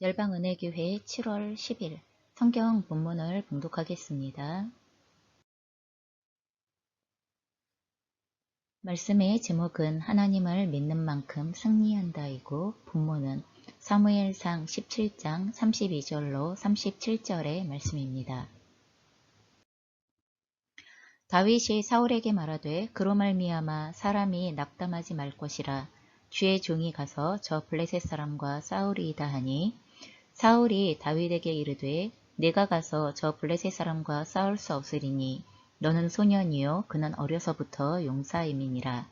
열방은혜교회 7월 10일 성경 본문을 봉독하겠습니다. 말씀의 제목은 하나님을 믿는 만큼 승리한다이고 본문은 사무엘상 17장 32절로 37절의 말씀입니다. 다윗이 사울에게 말하되 그로 말미암아 사람이 낙담하지 말 것이라 주의 종이 가서 저 블레셋 사람과 싸우리이다 하니 사울이 다윗에게 이르되 내가 가서 저 블레셋 사람과 싸울 수 없으리니 너는 소년이요 그는 어려서부터 용사임이니라.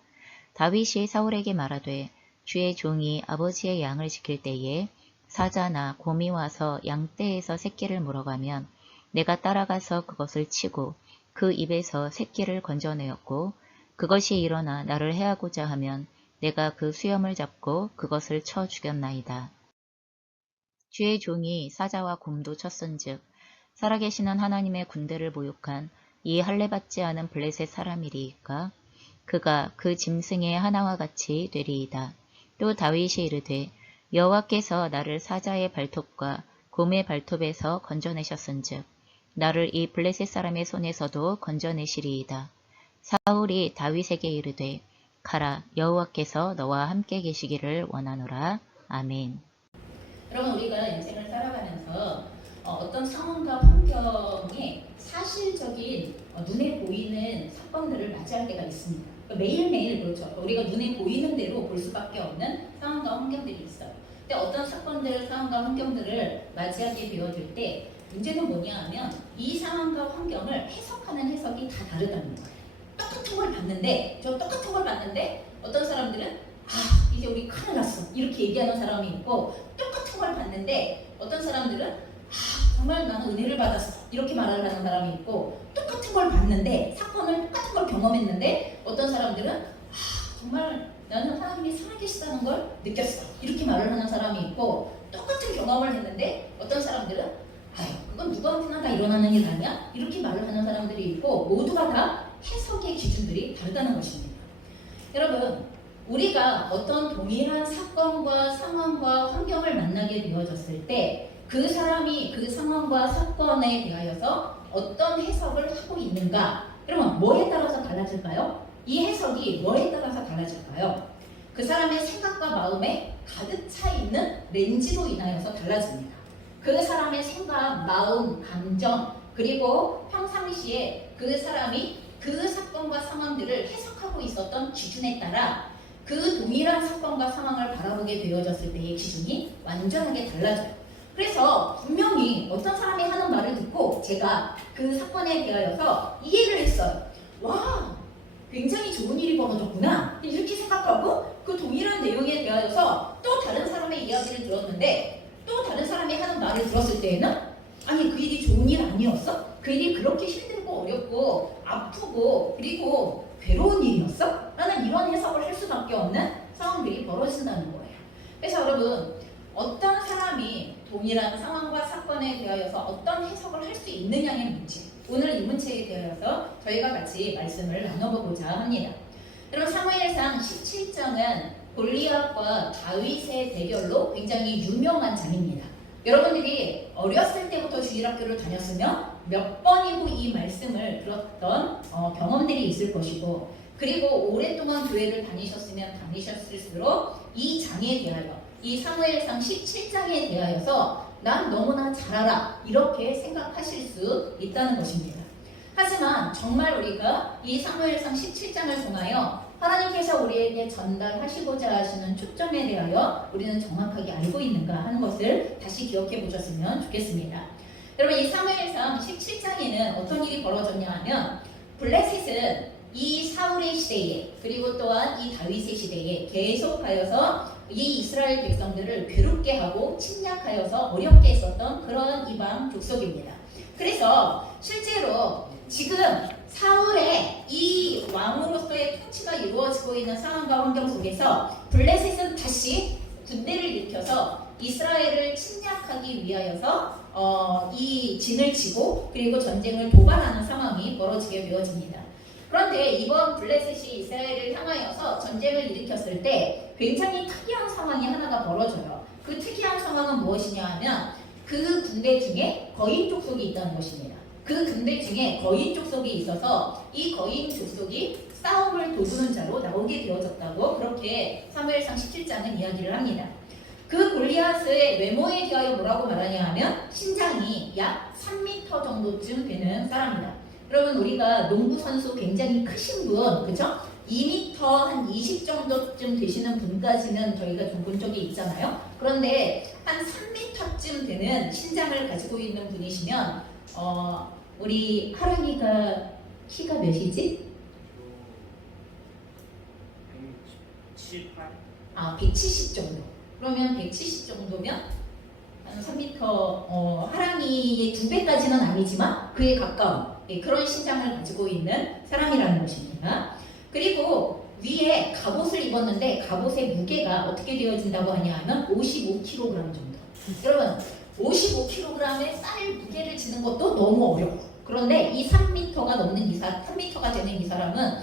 다윗이 사울에게 말하되 주의 종이 아버지의 양을 지킬 때에 사자나 곰이 와서 양떼에서 새끼를 물어가면 내가 따라가서 그것을 치고 그 입에서 새끼를 건져내었고 그것이 일어나 나를 해하고자 하면 내가 그 수염을 잡고 그것을 쳐 죽였나이다. 주의 종이 사자와 곰도 쳤은즉 살아계시는 하나님의 군대를 모욕한 이 할례받지 않은 블레셋 사람이리이까 그가 그 짐승의 하나와 같이 되리이다. 또 다윗이 이르되 여호와께서 나를 사자의 발톱과 곰의 발톱에서 건져내셨은즉 나를 이 블레셋 사람의 손에서도 건져내시리이다. 사울이 다윗에게 이르되 가라 여호와께서 너와 함께 계시기를 원하노라. 아멘. 여러분 우리가 인생을 살아가면서 어떤 상황과 환경에 사실적인 눈에 보이는 사건들을 맞이할 때가 있습니다. 매일매일 그렇죠. 우리가 눈에 보이는 대로 볼 수밖에 없는 상황과 환경들이 있어요. 근데 어떤 사건들, 상황과 환경들을 맞이하게 되어질 때 문제는 뭐냐 하면 이 상황과 환경을 해석하는 해석이 다 다르다는 거예요. 똑같은 걸 봤는데 어떤 사람들은 이제 우리 큰일 났어 이렇게 얘기하는 사람이 있고 똑같은 걸 봤는데 어떤 사람들은 정말 나는 은혜를 받았어 이렇게 말을 하는 사람이 있고 똑같은 걸 봤는데 사건을 똑같은 걸 경험했는데 어떤 사람들은 정말 나는 하나님이 살아계시다는 걸 느꼈어 이렇게 말을 하는 사람이 있고 똑같은 경험을 했는데 어떤 사람들은 그건 누구한테나 다 일어나는 일 아니야? 이렇게 말을 하는 사람들이 있고 모두가 다 해석의 기준들이 다르다는 것입니다. 여러분 우리가 어떤 동일한 사건과 상황과 환경을 만나게 되어졌을 때 그 사람이 그 상황과 사건에 대하여서 어떤 해석을 하고 있는가? 여러분 뭐에 따라서 달라질까요? 이 해석이 뭐에 따라서 달라질까요? 그 사람의 생각과 마음에 가득 차 있는 렌즈로 인하여서 달라집니다. 그 사람의 생각, 마음, 감정 그리고 평상시에 그 사람이 그 사건과 상황들을 해석하고 있었던 기준에 따라 그 동일한 사건과 상황을 바라보게 되어졌을 때의 기준이 완전하게 달라져요. 그래서 분명히 어떤 사람이 하는 말을 듣고 제가 그 사건에 대하여서 이해를 했어요. 와, 굉장히 좋은 일이 벌어졌구나 이렇게 생각하고 그 동일한 내용에 대하여서 또 다른 사람의 이야기를 들었는데 또 다른 사람이 하는 말을 들었을 때에는 아니 그 일이 좋은 일 아니었어? 그 일이 그렇게 힘들고 어렵고 아프고 그리고 괴로운 일이었어? 라는 이런 해석을 할 수밖에 없는 상황들이 벌어진다는 거예요. 그래서 여러분 어떤 사람이 동일한 상황과 사건에 대하여서 어떤 해석을 할 수 있느냐의 문제 오늘 이 문제에 대하여서 저희가 같이 말씀을 나눠보고자 합니다. 여러분 사무엘상 17장은 골리앗과 다윗의 대결로 굉장히 유명한 장입니다. 여러분들이 어렸을 때부터 주일학교를 다녔으면 몇 번이고 이 말씀을 들었던 경험들이 있을 것이고 그리고 오랫동안 교회를 다니셨을수록 이 장에 대하여 이 사무엘상 17장에 대하여서 난 너무나 잘 알아 이렇게 생각하실 수 있다는 것입니다. 하지만 정말 우리가 이 사무엘상 17장을 통하여 하나님께서 우리에게 전달하시고자 하시는 초점에 대하여 우리는 정확하게 알고 있는가 하는 것을 다시 기억해 보셨으면 좋겠습니다. 여러분 이 사무엘상 17장에는 어떤 일이 벌어졌냐 하면 블레셋은 이 사울의 시대에 그리고 또한 이 다윗의 시대에 계속하여서 이 이스라엘 백성들을 괴롭게 하고 침략하여서 어렵게 했었던 그런 이방 족속입니다. 그래서 실제로 지금 사울의 이 왕으로서의 통치가 이루어지고 있는 상황과 환경 속에서 블레셋은 다시 군대를 일으켜서 이스라엘을 침략하기 위하여서 이 진을 치고 그리고 전쟁을 도발하는 상황이 벌어지게 되어집니다. 그런데 이번 블레셋이 이스라엘을 향하여서 전쟁을 일으켰을 때 굉장히 특이한 상황이 하나가 벌어져요. 그 특이한 상황 상황은 무엇이냐 하면 그 군대 중에 거인 족속이 있다는 것입니다. 그 군대 중에 거인 족속이 있어서 이 거인 족속이 싸움을 도두는 자로 나오게 되어졌다고 그렇게 사무엘상 17장은 이야기를 합니다. 그 골리앗의 외모에 대하여 뭐라고 말하냐 하면 신장이 약 3m 정도쯤 되는 사람이다. 여러분 우리가 농구 선수 굉장히 크신 분, 그죠? 2m 한 20 정도쯤 되시는 분까지는 저희가 좀 본 적이 있잖아요. 그런데 한 3m쯤 되는 신장을 가지고 있는 분이시면 우리 하랑이가 키가 몇이지? 178? 170 정도. 그러면 170 정도면 한 3m, 하랑이의 2배까지는 아니지만 그에 가까운 그런 신장을 가지고 있는 사람이라는 것입니다. 그리고 위에 갑옷을 입었는데 갑옷의 무게가 어떻게 되어진다고 하냐 하면 55kg 정도. 여러분 55kg의 쌀 무게를 지는 것도 너무 어려워. 그런데 이 3m가 넘는 3m가 되는 이 사람은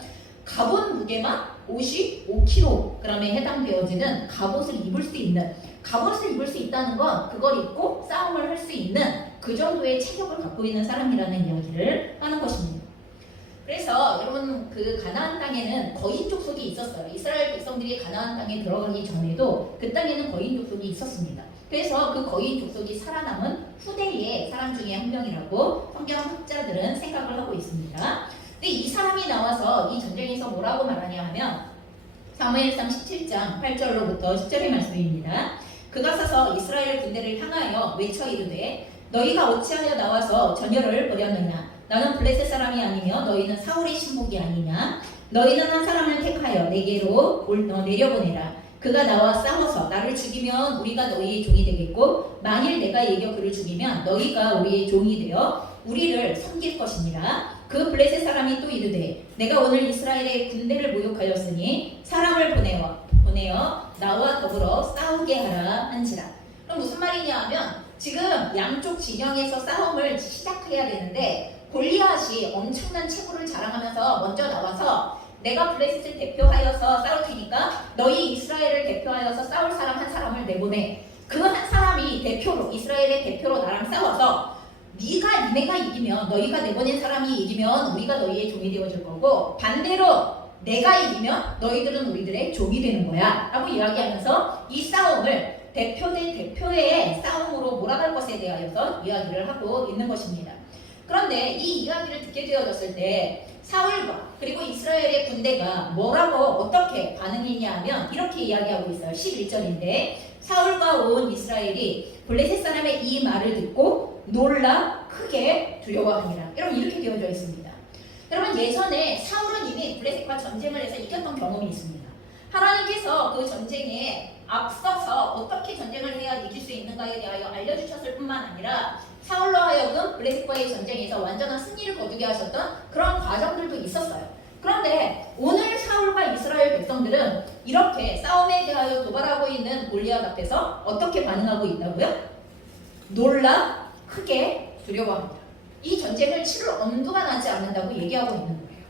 갑옷 무게만 55kg에 해당되어지는 갑옷을 입을 수 있는, 갑옷을 입을 수 있다는 건 그걸 입고 싸움을 할 수 있는 그 정도의 체격을 갖고 있는 사람이라는 이야기를 하는 것입니다. 그래서 여러분 그 가나안 땅에는 거인 족속이 있었어요. 이스라엘 백성들이 가나안 땅에 들어가기 전에도 그 땅에는 거인 족속이 있었습니다. 그래서 그 거인 족속이 살아남은 후대의 사람 중에 한 명이라고 성경 학자들은 생각을 하고 있습니다. 근데 이 사람이 나와서 이 전쟁에서 뭐라고 말하냐 하면 사무엘상 17장 8절로부터 10절의 말씀입니다. 그가 서서 이스라엘 군대를 향하여 외쳐 이르되 너희가 어찌하여 나와서 전열을 벌였느냐. 나는 블레셋 사람이 아니며 너희는 사울의 신복이 아니냐. 너희는 한 사람을 택하여 내게로 내려보내라. 그가 나와 싸워서 나를 죽이면 우리가 너희의 종이 되겠고 만일 내가 이겨 그를 죽이면 너희가 우리의 종이 되어 우리를 섬길 것이니라. 그 블레셋 사람이 또 이르되 내가 오늘 이스라엘의 군대를 모욕하였으니 사람을 보내어 나와 더불어 싸우게 하라 한지라. 그럼 무슨 말이냐 하면 지금 양쪽 진영에서 싸움을 시작해야 되는데 골리앗이 엄청난 체구를 자랑하면서 먼저 나와서 내가 블레셋을 대표하여서 싸울 테니까 너희 이스라엘을 대표하여서 싸울 사람 한 사람을 내보내. 그 한 사람이 대표로 이스라엘의 대표로 나랑 싸워서 니네가 이기면 너희가 내보낸 사람이 이기면 우리가 너희의 종이 되어줄 거고 반대로 내가 이기면 너희들은 우리들의 종이 되는 거야 라고 이야기하면서 이 싸움을 대표 대 대표의 싸움으로 몰아갈 것에 대하여서 이야기를 하고 있는 것입니다. 그런데 이 이야기를 듣게 되어졌을 때 사울과 그리고 이스라엘의 군대가 뭐라고 어떻게 반응했냐 하면 이렇게 이야기하고 있어요. 11절인데 사울과 온 이스라엘이 블레셋 사람의 이 말을 듣고 놀라 크게 두려워하니라. 여러분 이렇게 되어져 있습니다. 여러분 예전에 사울은 이미 블레셋과 전쟁을 해서 이겼던 경험이 있습니다. 하나님께서 그 전쟁에 앞서서 어떻게 전쟁을 해야 이길 수 있는가에 대하여 알려주셨을 뿐만 아니라 사울로 하여금 블레셋과의 전쟁에서 완전한 승리를 거두게 하셨던 그런 과정들도 있었어요. 그런데 오늘 사울과 이스라엘 백성들은 이렇게 싸움에 대하여 도발하고 있는 골리앗 앞에서 어떻게 반응하고 있다고요? 놀라 크게 두려워합니다. 이 전쟁을 치를 엄두가 나지 않는다고 얘기하고 있는 거예요.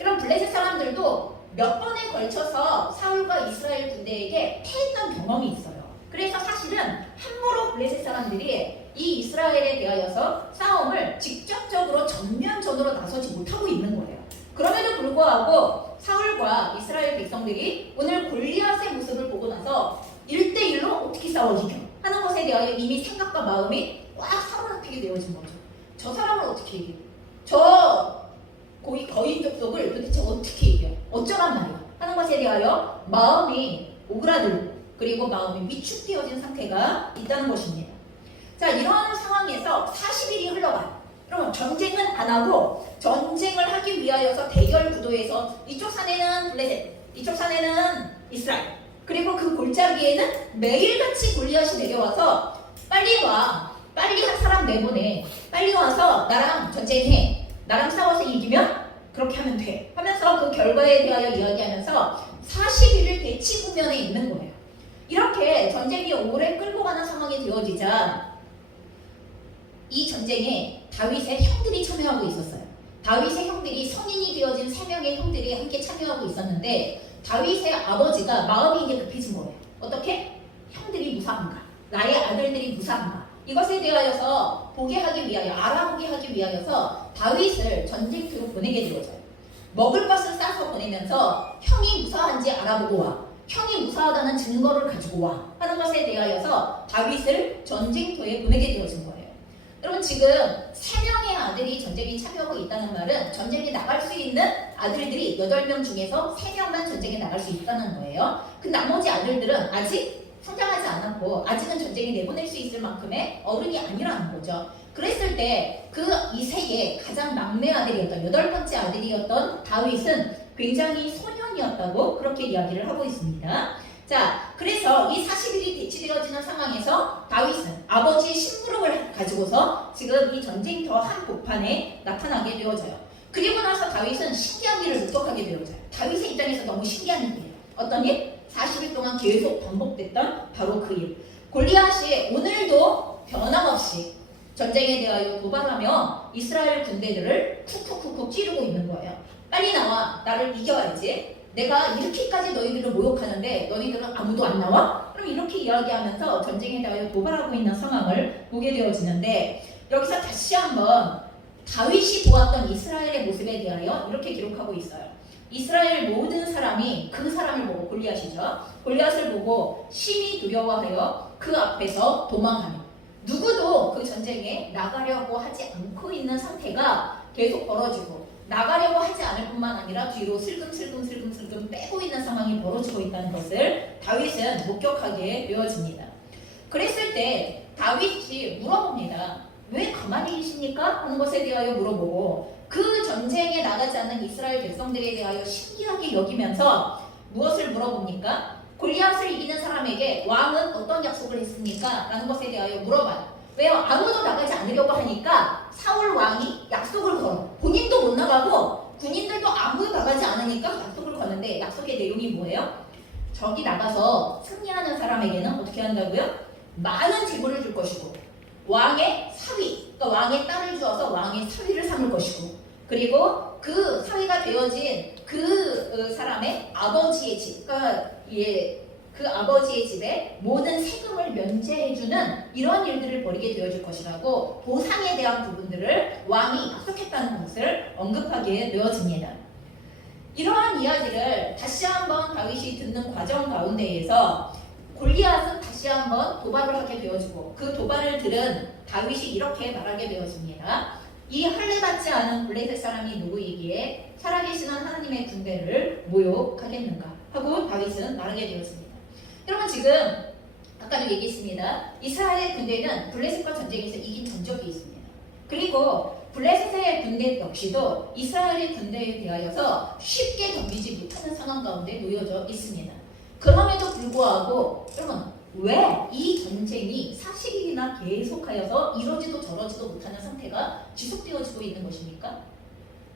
이런 블레셋 사람들도 몇 번에 걸쳐서 사울과 이스라엘 군대에게 패했던 경험이 있어요. 그래서 사실은 함부로 블레셋 사람들이 이 이스라엘에 대하여서 싸움을 직접적으로 전면전으로 나서지 못하고 있는 거예요. 그럼에도 불구하고 사울과 이스라엘 백성들이 오늘 골리앗의 모습을 보고 나서 1대1로 어떻게 싸워지죠? 하는 것에 대하여 이미 생각과 마음이 꽉 사로잡히게 되어진 거죠. 저 사람을 어떻게 이겨? 저 거인 족속을 도대체 어떻게 이겨? 어쩌란 말이야? 하는 것에 대하여 마음이 오그라들고 그리고 마음이 위축되어진 상태가 있다는 것입니다. 자, 이런 상황에서 40일이 흘러가요. 여러분 전쟁은 안 하고 전쟁을 하기 위하여서 대결 구도에서 이쪽 산에는 블레셋, 이쪽 산에는 이스라엘, 그리고 그 골짜기에는 매일같이 골리앗이 내려와서 빨리 와, 빨리 한 사람 내보내, 빨리 와서 나랑 전쟁해, 나랑 싸워서 이기면 그렇게 하면 돼 하면서 그 결과에 대하여 이야기하면서 40일을 대치구면에 있는 거예요. 이렇게 전쟁이 오래 끌고 가는 상황이 되어지자 이 전쟁에 다윗의 형들이 참여하고 있었어요. 다윗의 형들이 성인이 되어진 3명의 형들이 함께 참여하고 있었는데 다윗의 아버지가 마음이 이제 급해진 거예요. 어떻게? 형들이 무사한가? 나의 아들들이 무사한가? 이것에 대하여서 보게 하기 위하여, 알아보게 하기 위하여서 다윗을 전쟁터로 보내게 되어져요. 먹을 것을 싸서 보내면서 형이 무사한지 알아보고 와. 형이 무사하다는 증거를 가지고 와. 하는 것에 대하여서 다윗을 전쟁터에 보내게 되어진 거예요. 여러분 지금 3명의 아들이 전쟁에 참여하고 있다는 말은 전쟁에 나갈 수 있는 아들들이 8명 중에서 3명만 전쟁에 나갈 수 있다는 거예요. 그 나머지 아들들은 아직 성장하지 않았고 아직은 전쟁에 내보낼 수 있을 만큼의 어른이 아니라는 거죠. 그랬을 때 그 이 세의 가장 막내 아들이었던 8번째 아들이었던 다윗은 굉장히 소년이었다고 그렇게 이야기를 하고 있습니다. 자, 그래서 이 40일이 대치되어지는 상황에서 다윗은 아버지의 심부름을 가지고서 지금 이 전쟁터 한복판에 나타나게 되어져요. 그리고 나서 다윗은 신기한 일을 목격하게 되어져요. 다윗의 입장에서 너무 신기한 일이에요. 어떤 일? 40일 동안 계속 반복됐던 바로 그 일. 골리앗이 오늘도 변함없이 전쟁에 대하여 도발하며 이스라엘 군대들을 쿡쿡쿡쿡 찌르고 있는 거예요. 빨리 나와. 나를 이겨야지. 내가 이렇게까지 너희들을 모욕하는데 너희들은 아무도 안 나와? 그럼 이렇게 이야기하면서 전쟁에 대하여 도발하고 있는 상황을 보게 되어지는데 여기서 다시 한번 다윗이 보았던 이스라엘의 모습에 대하여 이렇게 기록하고 있어요. 이스라엘 모든 사람이 그 사람을 보고 골리앗이죠. 골리앗을 보고 심히 두려워하여 그 앞에서 도망하며 누구도 그 전쟁에 나가려고 하지 않고 있는 상태가 계속 벌어지고 나가려고 하지 않을 뿐만 아니라 뒤로 슬금슬금 빼고 있는 상황이 벌어지고 있다는 것을 다윗은 목격하게 되어집니다. 그랬을 때 다윗이 물어봅니다. 왜 가만히 계십니까? 하는 것에 대하여 물어보고 그 전쟁에 나가지 않는 이스라엘 백성들에 대하여 신기하게 여기면서 무엇을 물어봅니까? 골리앗을 이기는 사람에게 왕은 어떤 약속을 했습니까? 라는 것에 대하여 물어봐요. 왜요? 아무도 나가지 않으려고 하니까 사울 왕이 약속을 걸어. 본인도 못 나가고 군인들도 아무도 나가지 않으니까 약속을 거는데 약속의 내용이 뭐예요? 저기 나가서 승리하는 사람에게는 어떻게 한다고요? 많은 재물을 줄 것이고 왕의 사위, 그러니까 왕의 딸을 주어서 왕의 사위를 삼을 것이고 그리고 그 사위가 되어진 그 사람의 아버지의 집, 그러니까 그 아버지의 집에 모든 세금을 면제해주는 이런 일들을 벌이게 되어질 것이라고 보상에 대한 부분들을 왕이 약속했다는 것을 언급하게 되어집니다. 이러한 이야기를 다시 한번 다윗이 듣는 과정 가운데에서 골리앗은 다시 한번 도발을 하게 되어지고 그 도발을 들은 다윗이 이렇게 말하게 되어집니다. 이 할례받지 않은 블레셋 사람이 누구이기에 살아계시는 하나님의 군대를 모욕하겠는가 하고 다윗은 말하게 되었습니다. 여러분 지금 아까도 얘기했습니다. 이스라엘의 군대는 블레셋과 전쟁에서 이긴 전적이 있습니다. 그리고 블레셋의 군대 역시도 이스라엘의 군대에 대하여서 쉽게 덤비지 못하는 상황 가운데 놓여져 있습니다. 그럼에도 불구하고 여러분 왜 이 전쟁이 40일이나 계속하여서 이러지도 저러지도 못하는 상태가 지속되어지고 있는 것입니까?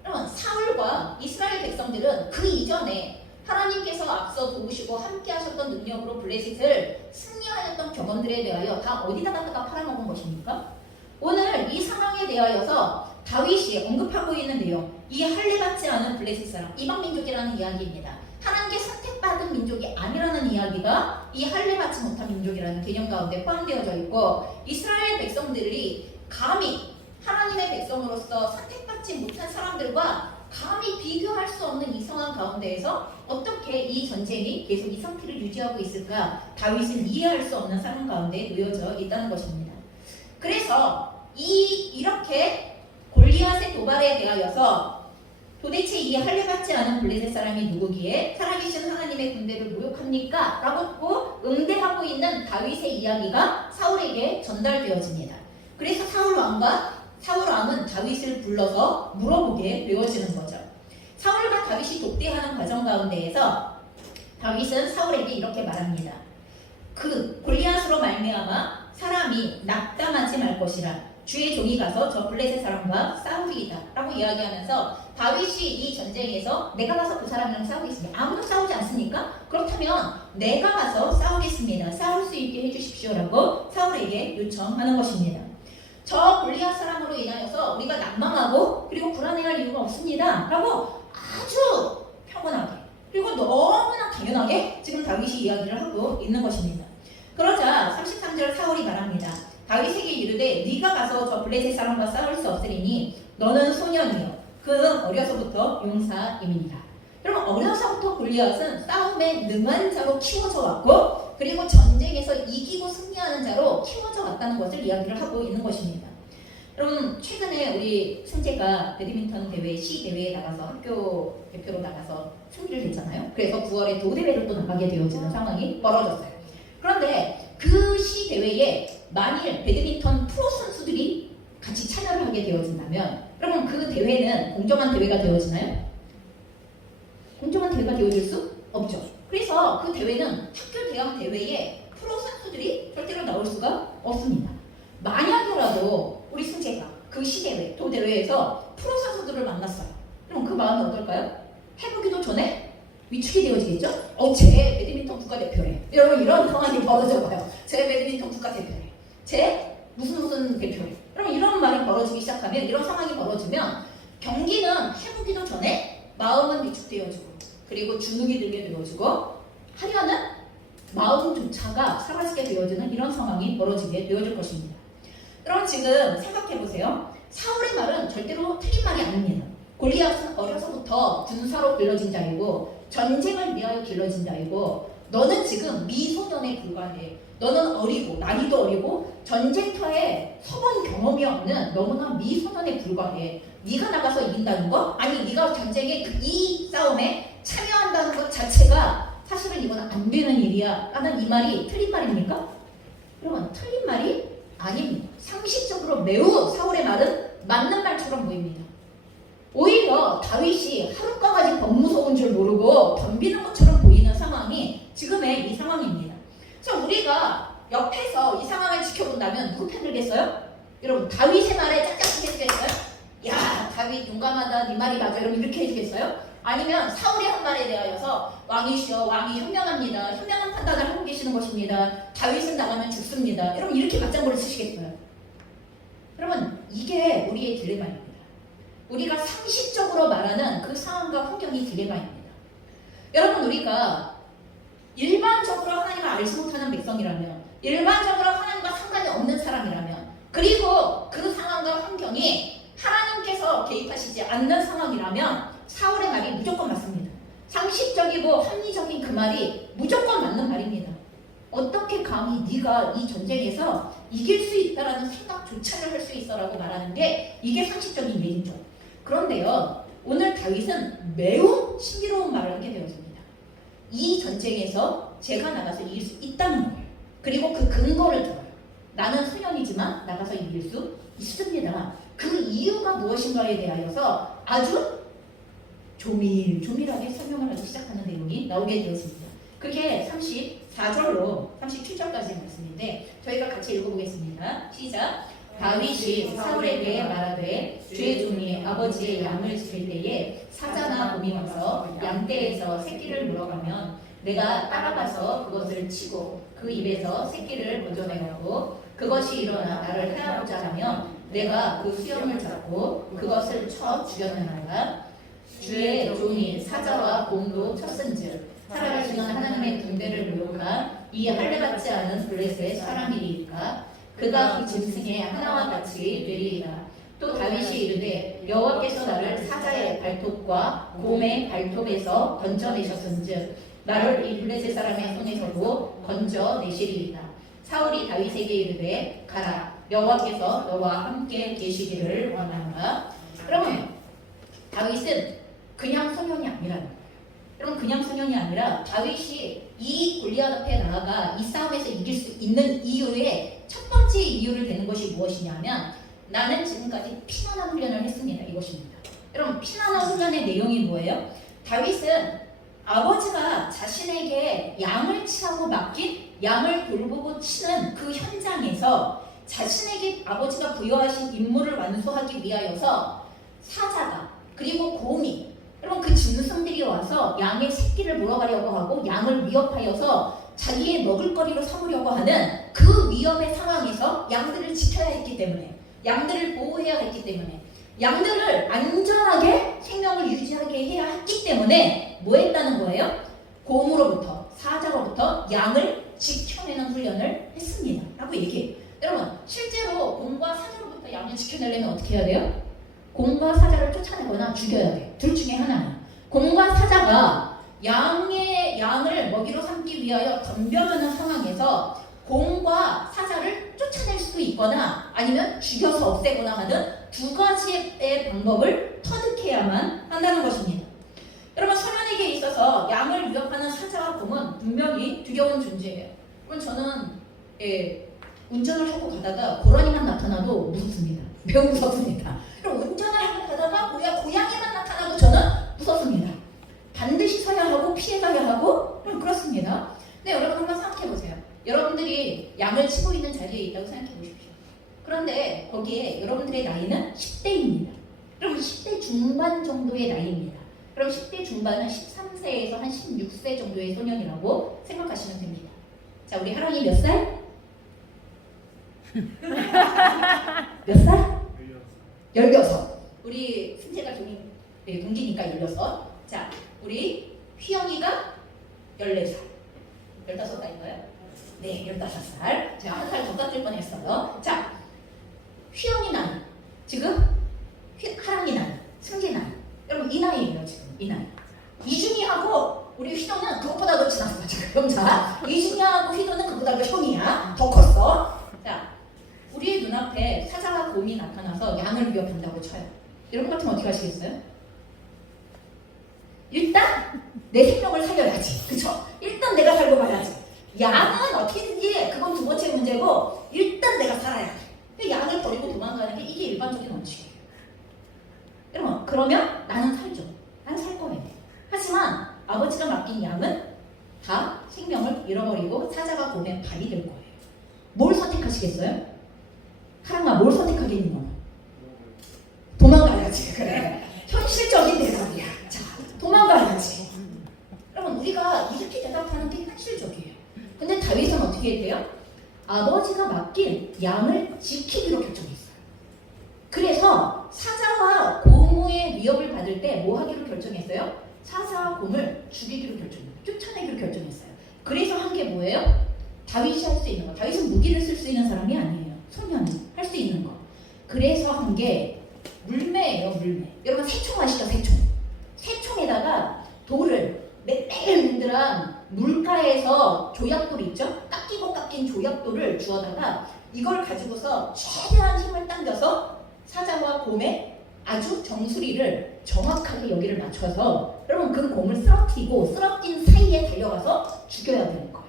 여러분 사울과 이스라엘 백성들은 그 이전에 하나님께서 앞서 도우시고 함께 하셨던 능력으로 블레셋을 승리하였던 경험들에 대하여 다 어디다 갖다가 팔아먹은 것입니까? 오늘 이 상황에 대하여서 다윗이 언급하고 있는 내용, 이 할례받지 않은 블레셋 사람, 이방민족이라는 이야기입니다. 하나님께 선택받은 민족이 아니라는 이야기가 이 할례받지 못한 민족이라는 개념 가운데 포함되어져 있고 이스라엘 백성들이 감히 하나님의 백성으로서 선택받지 못한 사람들과 감히 비교할 수 없는 이 상황 가운데에서 어떻게 이 전쟁이 계속 이 상태를 유지하고 있을까 다윗은 이해할 수 없는 상황 가운데 놓여져 있다는 것입니다. 그래서 이렇게 골리앗의 도발에 대하여서 도대체 이 할례받지 않은 블레셋 사람이 누구기에 살아계신 하나님의 군대를 모욕합니까? 라고 응대하고 있는 다윗의 이야기가 사울에게 전달되어집니다. 그래서 사울 왕은 다윗을 불러서 물어보게 되어지는 거죠. 사울과 다윗이 독대하는 과정 가운데에서 다윗은 사울에게 이렇게 말합니다. 그 골리앗으로 말미암아 사람이 낙담하지 말 것이라 주의 종이 가서 저 블레셋 사람과 싸우리이다 라고 이야기하면서 다윗이 이 전쟁에서 내가 가서 그 사람이랑 싸우겠습니다. 아무도 싸우지 않습니까? 그렇다면 내가 가서 싸우겠습니다. 싸울 수 있게 해주십시오 라고 사울에게 요청하는 것입니다. 저 골리앗 사람으로 인하여서 우리가 난망하고 그리고 불안해할 이유가 없습니다 라고 아주 평온하게 그리고 너무나 당연하게 지금 다윗이 이야기를 하고 있는 것입니다. 그러자 33절 사울이 네가 가서 저 블레셋 사람과 싸울 수 없으리니 너는 소년이요 그는 어려서부터 용사임이니라. 여러분 어려서부터 골리앗은 싸움에 능한 자로 키워져 왔고 그리고 전쟁에서 이기고 승리하는 자로 키워져 왔다는 것을 이야기를 하고 있는 것입니다. 여러분 최근에 우리 승재가 배드민턴 대회 시 대회에 나가서 학교 대표로 나가서 승리를 했잖아요. 그래서 9월에 도대회를 또 나가게 되어지는 상황이 벌어졌어요. 그런데 그 시 대회에 만일 배드민턴 프로 선수들이 같이 참여를 하게 되어진다면 여러분 그 대회는 공정한 대회가 되어지나요? 공정한 대회가 되어질 수 없죠. 그래서 그 대회는 학교 대학 대회에 프로 선수들이 절대로 나올 수가 없습니다. 만약이라도 우리 승재가 그 시대회 도대회에서 프로 선수들을 만났어요. 그럼 그 마음이 어떨까요? 해보기도 전에 위축이 되어지겠죠? 제 배드민턴 국가대표래. 여러분 이런 상황이 벌어져봐요. 제 배드민턴 국가대표래. 제 무슨 대표래. 여러분 이런 말이 벌어지기 시작하면 이런 상황이 벌어지면 경기는 해보기도 전에 마음은 위축되어지고 그리고 주눅이 들게 되어지고 하려는 마음조차가 사라지게 되어지는 이런 상황이 벌어지게 되어질 것입니다. 여러분 지금 생각해보세요. 사울의 말은 절대로 틀린 말이 아닙니다. 골리앗은 어려서부터 군사로 길러진 자이고 전쟁을 위하여 길러진 자이고 너는 지금 미소년에 불과해. 너는 어리고 나이도 어리고 전쟁터에 서본 경험이 없는 너무나 미소년에 불과해. 네가 나가서 이긴다는 거? 아니 네가 전쟁에 이 싸움에 참여한다는 것 자체가 사실은 이건 안 되는 일이야 라는 이 말이 틀린 말입니까? 여러분 틀린 말이 아닙니다. 상식적으로 매우 사울의 말은 맞는 말처럼 보입니다. 오히려 다윗이 하룻과 같이 법무서운 줄 모르고 덤비는 것처럼 보이는 상황이 지금의 이 상황입니다. 그래서 우리가 옆에서 이 상황을 지켜본다면 누구 편 들겠어요? 여러분 다윗의 말에 짝짝하게 해주겠어요? 야 다윗 용감하다 네 말이 맞아 여러분 이렇게 해주겠어요? 아니면 사울의 한 말에 대하여서 왕이시여 왕이 현명합니다. 현명한 판단을 하고 계시는 것입니다. 다윗은 나가면 죽습니다. 여러분 이렇게 맞장구를 치시겠어요? 여러분 이게 우리의 딜레마입니다. 우리가 상식적으로 말하는 그 상황과 환경이 딜레마입니다. 여러분 우리가 일반적으로 하나님을 알지 못하는 백성이라면 일반적으로 하나님과 상관이 없는 사람이라면 그리고 그 상황과 환경이 하나님께서 개입하시지 않는 상황이라면 사울의 말이 무조건 맞습니다. 상식적이고 합리적인 그 말이 무조건 맞는 말입니다. 어떻게 감히 네가 이 전쟁에서 이길 수 있다라는 생각조차를 할 수 있어라고 말하는 게 이게 상식적인 얘기죠. 그런데요 오늘 다윗은 매우 신비로운 말을 하게 되었습니다. 이 전쟁에서 제가 나가서 이길 수 있다는 거예요. 그리고 그 근거를 줘요. 나는 소년이지만 나가서 이길 수 있습니다. 그 이유가 무엇인가에 대하여서 아주 조밀조밀하게 설명을 하기 시작하는 내용이 나오게 되었습니다. 그게 34절로 37절까지의 말씀인데 저희가 같이 읽어보겠습니다. 시작. 다윗이 사울에게 말하되 주의 종이 아버지의 양을 지킬 때에 사자나 곰이 와서 양떼에서 새끼를 물어가면 내가 따라가서 그것을 치고 그 입에서 새끼를 건져내고 그것이 일어나 나를 해하고자 하면 내가 그 수염을 잡고 그것을 쳐 죽였느니라. 주의 종이 사자와 곰도 쳤은즉 살아가시는 하나님의 군대를 모욕한 이 할례받지 않은 블레셋 사람이리까 그가 그 짐승의 하나와 같이 되리이다. 또 다윗이 이르되 여호와께서 나를 사자의 발톱과 곰의 발톱에서 건져내셨은즉 나를 이 블레셋 사람의 손에서도 건져내시리이다. 사울이 다윗에게 이르되 가라 여호와께서 너와 함께 계시기를 원하노라. 여러분 다윗은 그냥 소년이 아니라는 거예요. 여러분 그냥 소년이 아니라 다윗이 이 골리앗 앞에 나아가 이 싸움에서 이길 수 있는 이유의 첫 번째 이유를 대는 것이 무엇이냐면 나는 지금까지 피난한 훈련을 했습니다. 이것입니다. 여러분 피난한 훈련의 내용이 뭐예요? 다윗은 아버지가 자신에게 양을 치라고 맡긴 양을 돌보고 치는 그 현장에서 자신에게 아버지가 부여하신 임무를 완수하기 위하여서 사자가 그리고 곰이 여러분 그 짐승들이 와서 양의 새끼를 물어가려고 하고 양을 위협하여서 자기의 먹을거리로 삼으려고 하는 그 위험의 상황에서 양들을 지켜야 했기 때문에 양들을 보호해야 했기 때문에 양들을 안전하게 생명을 유지하게 해야 했기 때문에 뭐 했다는 거예요? 곰으로부터 사자로부터 양을 지켜내는 훈련을 했습니다 라고 얘기해요. 여러분 실제로 곰과 사자 어떻게 해야 돼요? 공과 사자를 쫓아내거나 죽여야 돼요. 둘 중에 하나는. 공과 사자가 양을 먹이로 삼기 위하여 덤벼드는 상황에서 공과 사자를 쫓아낼 수 있거나 아니면 죽여서 없애거나 하는 두 가지의 방법을 터득해야만 한다는 것입니다. 여러분, 소년에게 있어서 양을 위협하는 사자와 공은 분명히 두려운 존재예요. 그럼 저는 운전을 하고 가다가 고라니만 나타나도 무섭습니다. 매우 무섭습니다. 그럼 운전을 하고 가다가 고양이만 나타나도 저는 무섭습니다. 반드시 서야 하고 피해가야 하고 그렇습니다. 근데 여러분 한번 생각해 보세요. 여러분들이 양을 치고 있는 자리에 있다고 생각해 보십시오. 그런데 거기에 여러분들의 나이는 10대입니다. 그럼 10대 중반 정도의 나이입니다. 그럼 10대 중반은 13세에서 한 16세 정도의 소년이라고 생각하시면 됩니다. 자, 우리 하랑이 몇 살? 몇 살? 16. 우리 승재가 동기니까 16. 자, 우리 휘영이가 14살. 15살인가요? 네, 15살. 제가 한 살 더 깎을 뻔했어요. 자, 휘영이 나이, 지금 하랑이 나이, 승재 나이. 여러분 이 나이예요 지금 이 나이. 이준이하고 우리 휘도는 그것보다도 지났어 지금. 자, 이준이하고 휘도는 그것보다도 형이야. 더 컸어. 자, 우리의 눈앞에 사자와 곰이 나타나서 양을 위협한다고 쳐요. 여러분 같으면 어떻게 하시겠어요? 일단 내 생명을 살려야지. 그쵸? 일단 내가 살고 가야지. 양은 어떻게든지 그건 두 번째 문제고 일단 내가 살아야 돼. 양을 버리고 도망가는 게 이게 일반적인 원칙이에요. 여러분, 그러면 나는 살죠. 나는 살 거예요. 하지만 아버지가 맡긴 양은 다 생명을 잃어버리고 사자가 곰의 발이 될 거예요. 뭘 선택하시겠어요? 하랑아, 뭘 선택하겠니 너? 도망가야지. 그래. 현실적인 대답이야. 자, 도망가야지. 여러분, 우리가 이렇게 대답하는 게 현실적이에요. 근데 다윗은 어떻게 했대요? 아버지가 맡긴 양을 지키기로 결정했어요. 그래서 사자와 곰의 위협을 받을 때 뭐 하기로 결정했어요? 사자와 곰을 죽이기로 결정했어요. 쫓아내기로 결정했어요. 그래서 한 게 뭐예요? 다윗이 할 수 있는 거. 다윗은 무기를 쓸 수 있는 사람이 아니에요. 소년이 할 수 있는 거. 그래서 한 게 물매예요. 물매. 여러분 새총 아시죠? 새총. 새총에다가 돌을 매일매일한 물가에서 조약돌 있죠? 깎이고 깎인 조약돌을 주워다가 이걸 가지고서 최대한 힘을 당겨서 사자와 곰의 아주 정수리를 정확하게 여기를 맞춰서 여러분 그 곰을 쓰러뜨린 사이에 달려가서 죽여야 되는 거예요.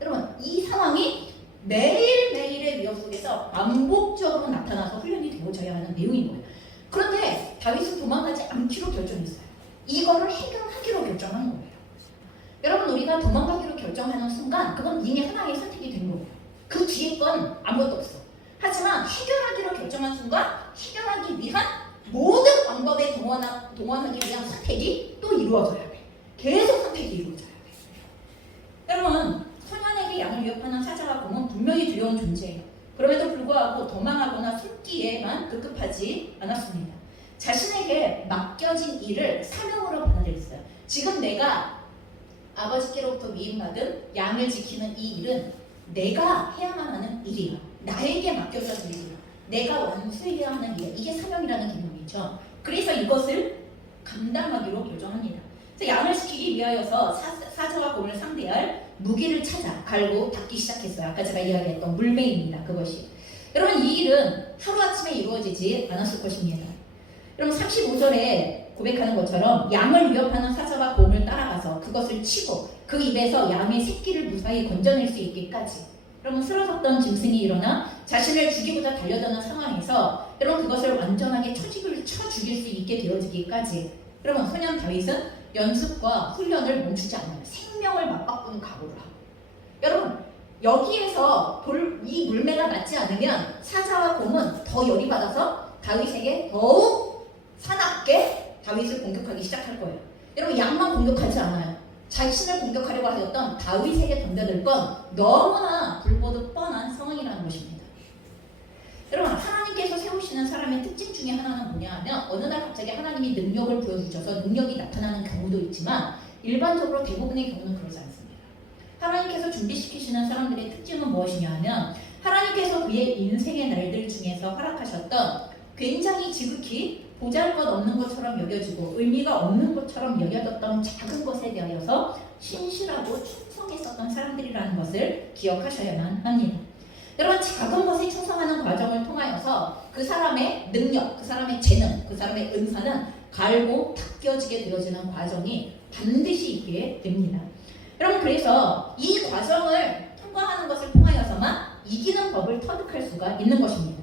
여러분 이 상황이 매일매일의 위협 속에서 반복적으로 나타나서 훈련이 되어져야 하는 내용인 거예요. 그런데 다윗은 도망가지 않기로 결정했어요. 이거를 해결하기로 결정한 거예요. 여러분 우리가 도망가기로 결정하는 순간 그건 이미 하나의 선택이 된 거예요. 그 뒤에 건 아무것도 없어. 하지만 해결하기로 결정한 순간 해결하기 위한 모든 방법에 동원하기 위한 선택이 또 이루어져야 돼. 계속 선택이 이루어져야 돼. 여러분 소년에게 양을 위협하는 사자와 곰은 분명히 두려운 존재예요. 그럼에도 불구하고 도망하거나 숨기에만 급급하지 않았습니다. 자신에게 맡겨진 일을 사명으로 받아들였어요. 지금 내가 아버지께로부터 위임받은 양을 지키는 이 일은 내가 해야만 하는 일이야. 나에게 맡겨진 일이야. 내가 완수해야 하는 일. 이게 사명이라는 개념이죠. 그래서 이것을 감당하기로 결정합니다. 그래서 양을 지키기 위하여서 사자와 곰을 상대할 무기를 찾아 갈고 닦기 시작했어요. 아까 제가 이야기했던 물매입니다. 그것이. 여러분 이 일은 하루아침에 이루어지지 않았을 것입니다. 여러분 35절에 고백하는 것처럼 양을 위협하는 사자와 곰을 따라가서 그것을 치고 그 입에서 양의 새끼를 무사히 건져낼 수 있기까지 여러분 쓰러졌던 짐승이 일어나 자신을 죽이고자 달려드는 상황에서 여러분 그것을 완전하게 쳐 죽일 수 있게 되어지기까지 여러분 소년 다윗은 연습과 훈련을 멈추지 않아요. 생명을 맞바꾸는 각오를 하고 여러분 여기에서 이 물매가 맞지 않으면 사자와 곰은 더 열이 받아서 다윗에게 더욱 사납게 다윗을 공격하기 시작할 거예요. 여러분 양만 공격하지 않아요. 자신을 공격하려고 하였던 다윗에게 덤벼들 건 너무나 불보듯 뻔한 상황이라는 것입니다. 여러분 하나님께서 세우시는 사람의 특징 중에 하나는 뭐냐 하면 어느 날 갑자기 하나님이 능력을 부여주셔서 능력이 나타나는 경우도 있지만 일반적으로 대부분의 경우는 그러지 않습니다. 하나님께서 준비시키시는 사람들의 특징은 무엇이냐 하면 하나님께서 그의 인생의 날들 중에서 허락하셨던 굉장히 지극히 보잘것없는 것처럼 여겨지고 의미가 없는 것처럼 여겨졌던 작은 것에 대하여서 신실하고 충성했었던 사람들이라는 것을 기억하셔야만 합니다. 여러분, 작은 것에 충성하는 과정을 통하여서 그 사람의 능력, 그 사람의 재능, 그 사람의 은사는 갈고 닦여지게 되어지는 과정이 반드시 있게 됩니다. 여러분, 그래서 이 과정을 통과하는 것을 통하여서만 이기는 법을 터득할 수가 있는 것입니다.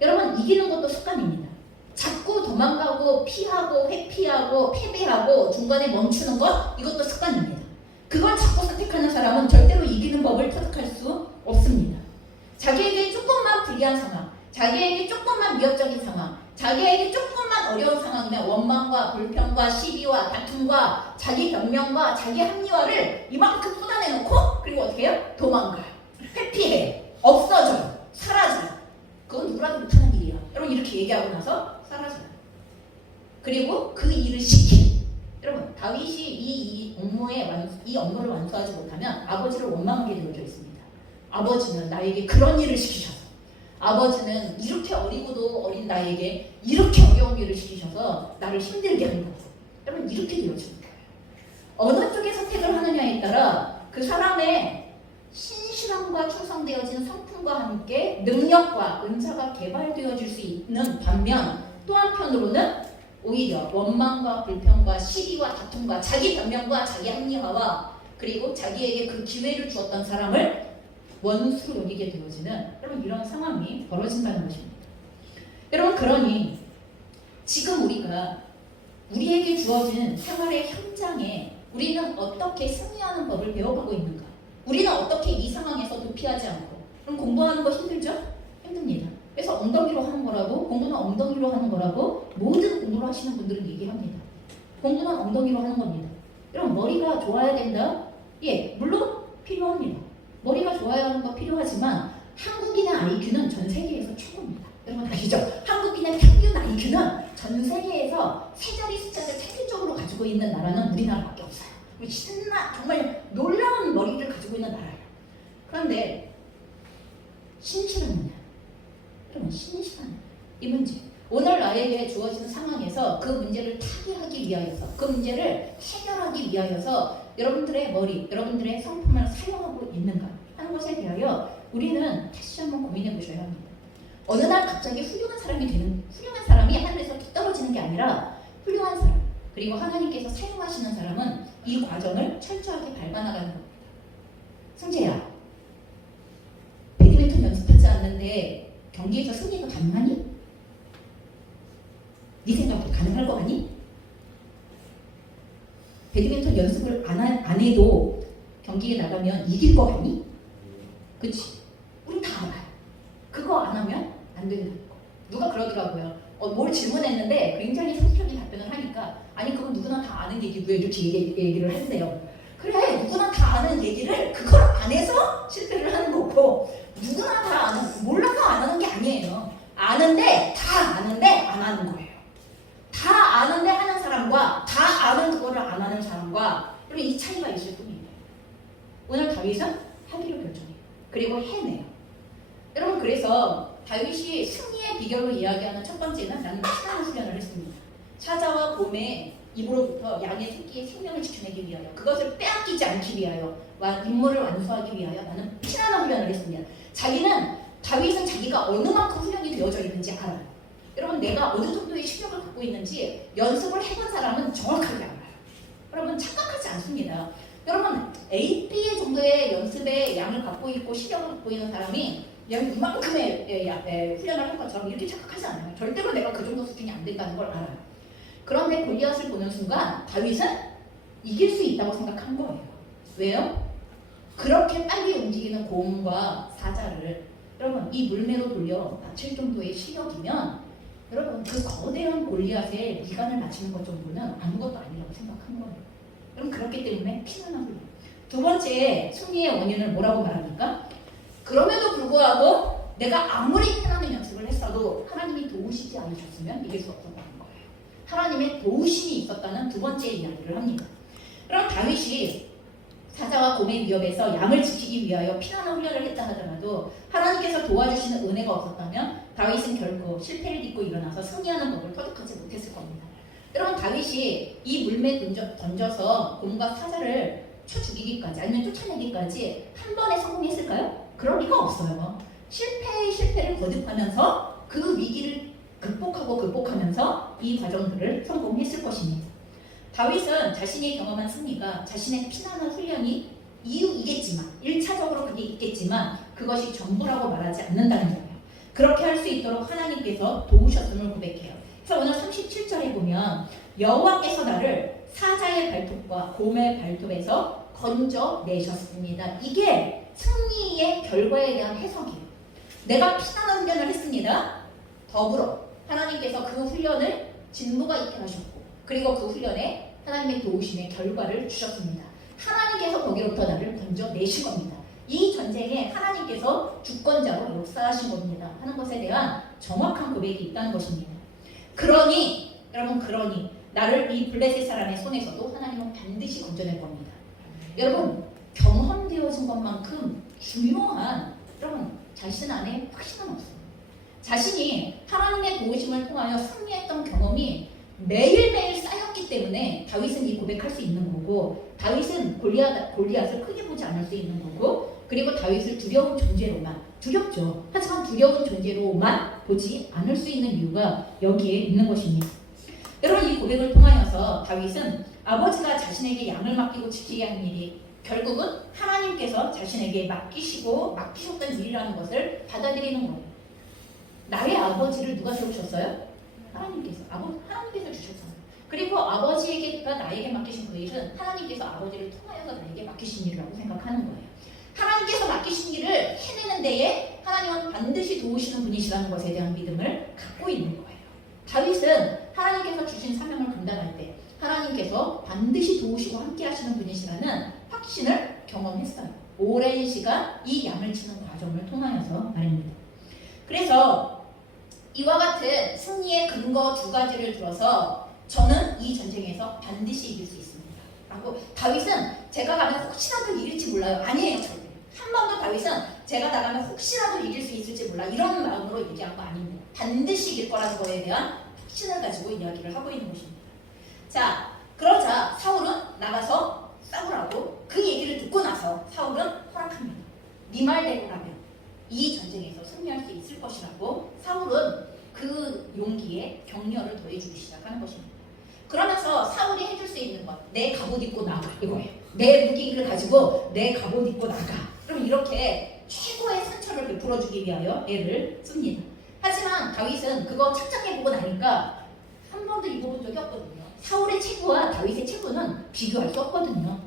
여러분, 이기는 것도 습관입니다. 자꾸 도망가고 피하고 회피하고 패배하고 중간에 멈추는 것, 이것도 습관입니다. 그걸 자꾸 선택하는 사람은 절대로 이기는 법을 터득할 수 없습니다. 자기에게 조금만 불리한 상황, 자기에게 조금만 위협적인 상황, 자기에게 조금만 어려운 상황이면 원망과 불평과 시비와 다툼과 자기 변명과 자기 합리화를 이만큼 쏟아내놓고 그리고 어떻게 해요? 도망가요. 회피해. 없어져요. 사라져요. 그건 누구라도 못하는 일이야. 여러분, 이렇게 얘기하고 나서 사라져요. 그리고 그 일을 시키. 여러분, 다윗이 이 업무를 완수하지 못하면 아버지를 원망하게 되어져 있습니다. 아버지는 나에게 그런 일을 시키셔서, 아버지는 이렇게 어리고도 어린 나에게 이렇게 어려운 일을 시키셔서 나를 힘들게 하는 거고, 여러분, 이렇게 되어집니다. 어느 쪽에 선택을 하느냐에 따라 그 사람의 신실함과 충성되어진 성품과 함께 능력과 은사가 개발되어질 수 있는 반면, 또 한편으로는 오히려 원망과 불평과 시비와 다툼과 자기 변명과 자기 합리화와 그리고 자기에게 그 기회를 주었던 사람을 원수로 여기게 되어지는, 여러분, 이런 상황이 벌어진다는 것입니다. 여러분, 그러니 지금 우리에게 주어진 생활의 현장에 우리는 어떻게 승리하는 법을 배워가고 있는가? 우리는 어떻게 이 상황에서 도피하지 않고, 그럼 공부하는 거 힘들죠? 힘듭니다. 그래서 엉덩이로 하는 거라고, 공부는 엉덩이로 하는 거라고 모든 공부를 하시는 분들은 얘기합니다. 공부는 엉덩이로 하는 겁니다. 여러분, 머리가 좋아야 된다? 예, 물론 필요합니다. 머리가 좋아야 하는 거 필요하지만 한국인의 IQ는 전 세계에서 최고입니다. 여러분 아시죠? 한국인의 평균 IQ는 전 세계에서 세 자리 숫자를 평균적으로 가지고 있는 나라는 우리나라밖에 없어요. 정말 놀라운 머리를 가지고 있는 나라예요. 그런데 신실하느냐? 여러분, 신실하느냐? 이 문제. 오늘 나에게 주어진 상황에서 그 문제를 타개하기 위하여서, 그 문제를 해결하기 위하여서 여러분들의 머리, 여러분들의 성품을 사용하고 있는가 하는 것에 대하여 우리는 다시 한번 고민해 보셔야 합니다. 어느 날 갑자기 훌륭한 사람이 하늘에서 툭 떨어지는 게 아니라 훌륭한 사람, 그리고 하나님께서 사용하시는 사람은 이 과정을 철저하게 밟아나가는 겁니다. 승재야, 배드민턴 연습하지 않는데 경기에서 승리가 가능하니? 네 생각으로 가능할 거 아니? 배드민턴 연습을 안 해도 경기에 나가면 이길 거 아니? 그치? 우리 다 알아요. 그거 안 하면 안 된다는 거. 누가 그러더라고요. 뭘 질문했는데 굉장히 성격적인 답변을 하니까, 아니 그건 누구나 다 아는 얘기고요, 이렇게 얘기를 했어요. 그래, 누구나 다 아는 얘기를 그걸 안 해서 실패를 하는 거고, 누구나 다 아는, 몰라서 안 하는 게 아니에요. 아는데 다 아는데 안 하는 거예요. 다 아는데 하는 사람과 다 아는 그거를 안 하는 사람과 이 차이가 있을 뿐이에요. 오늘 다윗은 하기로 결정해요. 그리고 해내요. 여러분, 그래서 다윗이 승리의 비결로 이야기하는 첫 번째는 나는 피나는 훈련을 했습니다. 사자와 곰의 입으로부터 양의 새끼의 생명을 지켜내기 위하여, 그것을 빼앗기지 않기 위하여, 임무를 완수하기 위하여 나는 피나는 훈련을 했습니다. 다윗은 자기가 어느 만큼 훈련이 되어져 있는지 알아요. 여러분, 내가 어느 정도의 실력을 갖고 있는지 연습을 해본 사람은 정확하게 알아요. 여러분, 착각하지 않습니다. 여러분, A, B 정도의 연습의 양을 갖고 있고 실력을 갖고 있는 사람이 이만큼의 훈련을 한 것처럼 이렇게 착각하지 않아요. 절대로 내가 그 정도 수준이 안 된다는 걸 알아요. 그런데 골리앗을 보는 순간 다윗은 이길 수 있다고 생각한 거예요. 왜요? 그렇게 빨리 움직이는 곰과 사자를 여러분 이 물매로 돌려 맞힐 정도의 실력이면 여러분 그 거대한 골리앗의 미간을 맞추는 것 정도는 아무것도 아니라고 생각한 거예요. 그럼 그렇기 때문에 피나는 훈련. 두 번째 승리의 원인을 뭐라고 말합니까? 그럼에도 불구하고 내가 아무리 피나는 연습을 했어도 하나님이 도우시지 않으셨으면 이길 수 없었다는 거예요. 하나님의 도우심이 있었다는 두 번째 이야기를 합니다. 그럼 다윗이 사자와 곰의 위협에서 양을 지키기 위하여 피나는 훈련을 했다 하더라도 하나님께서 도와주시는 은혜가 없었다면 다윗은 결코 실패를 딛고 일어나서 승리하는 법을 터득하지 못했을 겁니다. 여러분 다윗이 이 물매에 던져서 곰과 사자를 쳐 죽이기까지 아니면 쫓아내기까지 한 번에 성공했을까요? 그럴 리가 없어요. 실패의 실패를 거듭하면서 그 위기를 극복하면서 이 과정들을 성공했을 것입니다. 다윗은 자신이 경험한 승리가 자신의 피나는 훈련이 이유이겠지만 1차적으로 그게 있겠지만 그것이 전부라고 말하지 않는다는 거예요. 그렇게 할 수 있도록 하나님께서 도우셨음을 고백해요. 그래서 오늘 37절에 보면 여호와께서 나를 사자의 발톱과 곰의 발톱에서 건져내셨습니다. 이게 승리의 결과에 대한 해석이에요. 내가 피나는 훈련을 했습니다. 더불어 하나님께서 그 훈련을 진보가 있게 하셨고 그리고 그 훈련에 하나님의 도우심의 결과를 주셨습니다. 하나님께서 거기로부터 나를 건져내신 겁니다. 이 전쟁에 하나님께서 주권자로 역사하신 겁니다. 하는 것에 대한 정확한 고백이 있다는 것입니다. 그러니 나를 이 블레셋 사람의 손에서도 하나님은 반드시 건져낼 겁니다. 여러분 경험되어진 것만큼 중요한 여러분 자신 안에 확신은 없어요. 자신이 하나님의 도우심을 통하여 승리했던 경험이 매일매일 쌓였기 때문에 다윗은 이 고백할 수 있는 거고 다윗은 골리앗을 크게 보지 않을 수 있는 거고 그리고 다윗을 두려운 존재로만 두렵죠. 하지만 두려운 존재로만 보지 않을 수 있는 이유가 여기에 있는 것입니다. 여러분 이 고백을 통하여서 다윗은 아버지가 자신에게 양을 맡기고 지키게 한 일이 결국은 하나님께서 자신에게 맡기셨던 일이라는 것을 받아들이는 거예요. 나의 아버지를 누가 세우셨어요? 하나님께서 주셨어요. 그리고 아버지에게가 나에게 맡기신 그 일은 하나님께서 아버지를 통하여서 나에게 맡기신 일이라고 생각하는 거예요. 하나님께서 맡기신 일을 해내는 데에 하나님은 반드시 도우시는 분이시라는 것에 대한 믿음을 갖고 있는 거예요. 다윗은 하나님께서 주신 사명을 감당할 때 하나님께서 반드시 도우시고 함께 하시는 분이시라는 확신을 경험했어요. 오랜 시간 이 양을 치는 과정을 통하여서 말입니다. 그래서 이와 같은 승리의 근거 두 가지를 들어서 저는 이 전쟁에서 반드시 이길 수 있습니다. 라고 다윗은 제가 가면 혹시라도 이길지 몰라요. 아니에요. 절대. 한 번도 다윗은 제가 나가면 혹시라도 이길 수 있을지 몰라 이런 마음으로 얘기한 거 아닙니다. 반드시 이길 거라는 거에 대한 확신을 가지고 이야기를 하고 있는 것입니다. 자, 그러자 사울은 나가서 싸우라고 그 얘기를 듣고 나서 사울은 허락합니다. 네 말대로라면 이 전쟁에서 승리할 수 있을 것이라고 사울은 그 용기에 격려를 더해주기 시작하는 것입니다. 그러면서 사울이 해줄 수 있는 것, 내 갑옷 입고 나가 이거예요. 내 무기를 가지고 내 갑옷 입고 나가. 그럼 이렇게 최고의 상처를 베풀어주기 위하여 애를 씁니다. 하지만 다윗은 그거 착장해보고 나니까 한 번도 입어본 적이 없거든요. 사울의 체구와 다윗의 체구는 비교할 수 없거든요.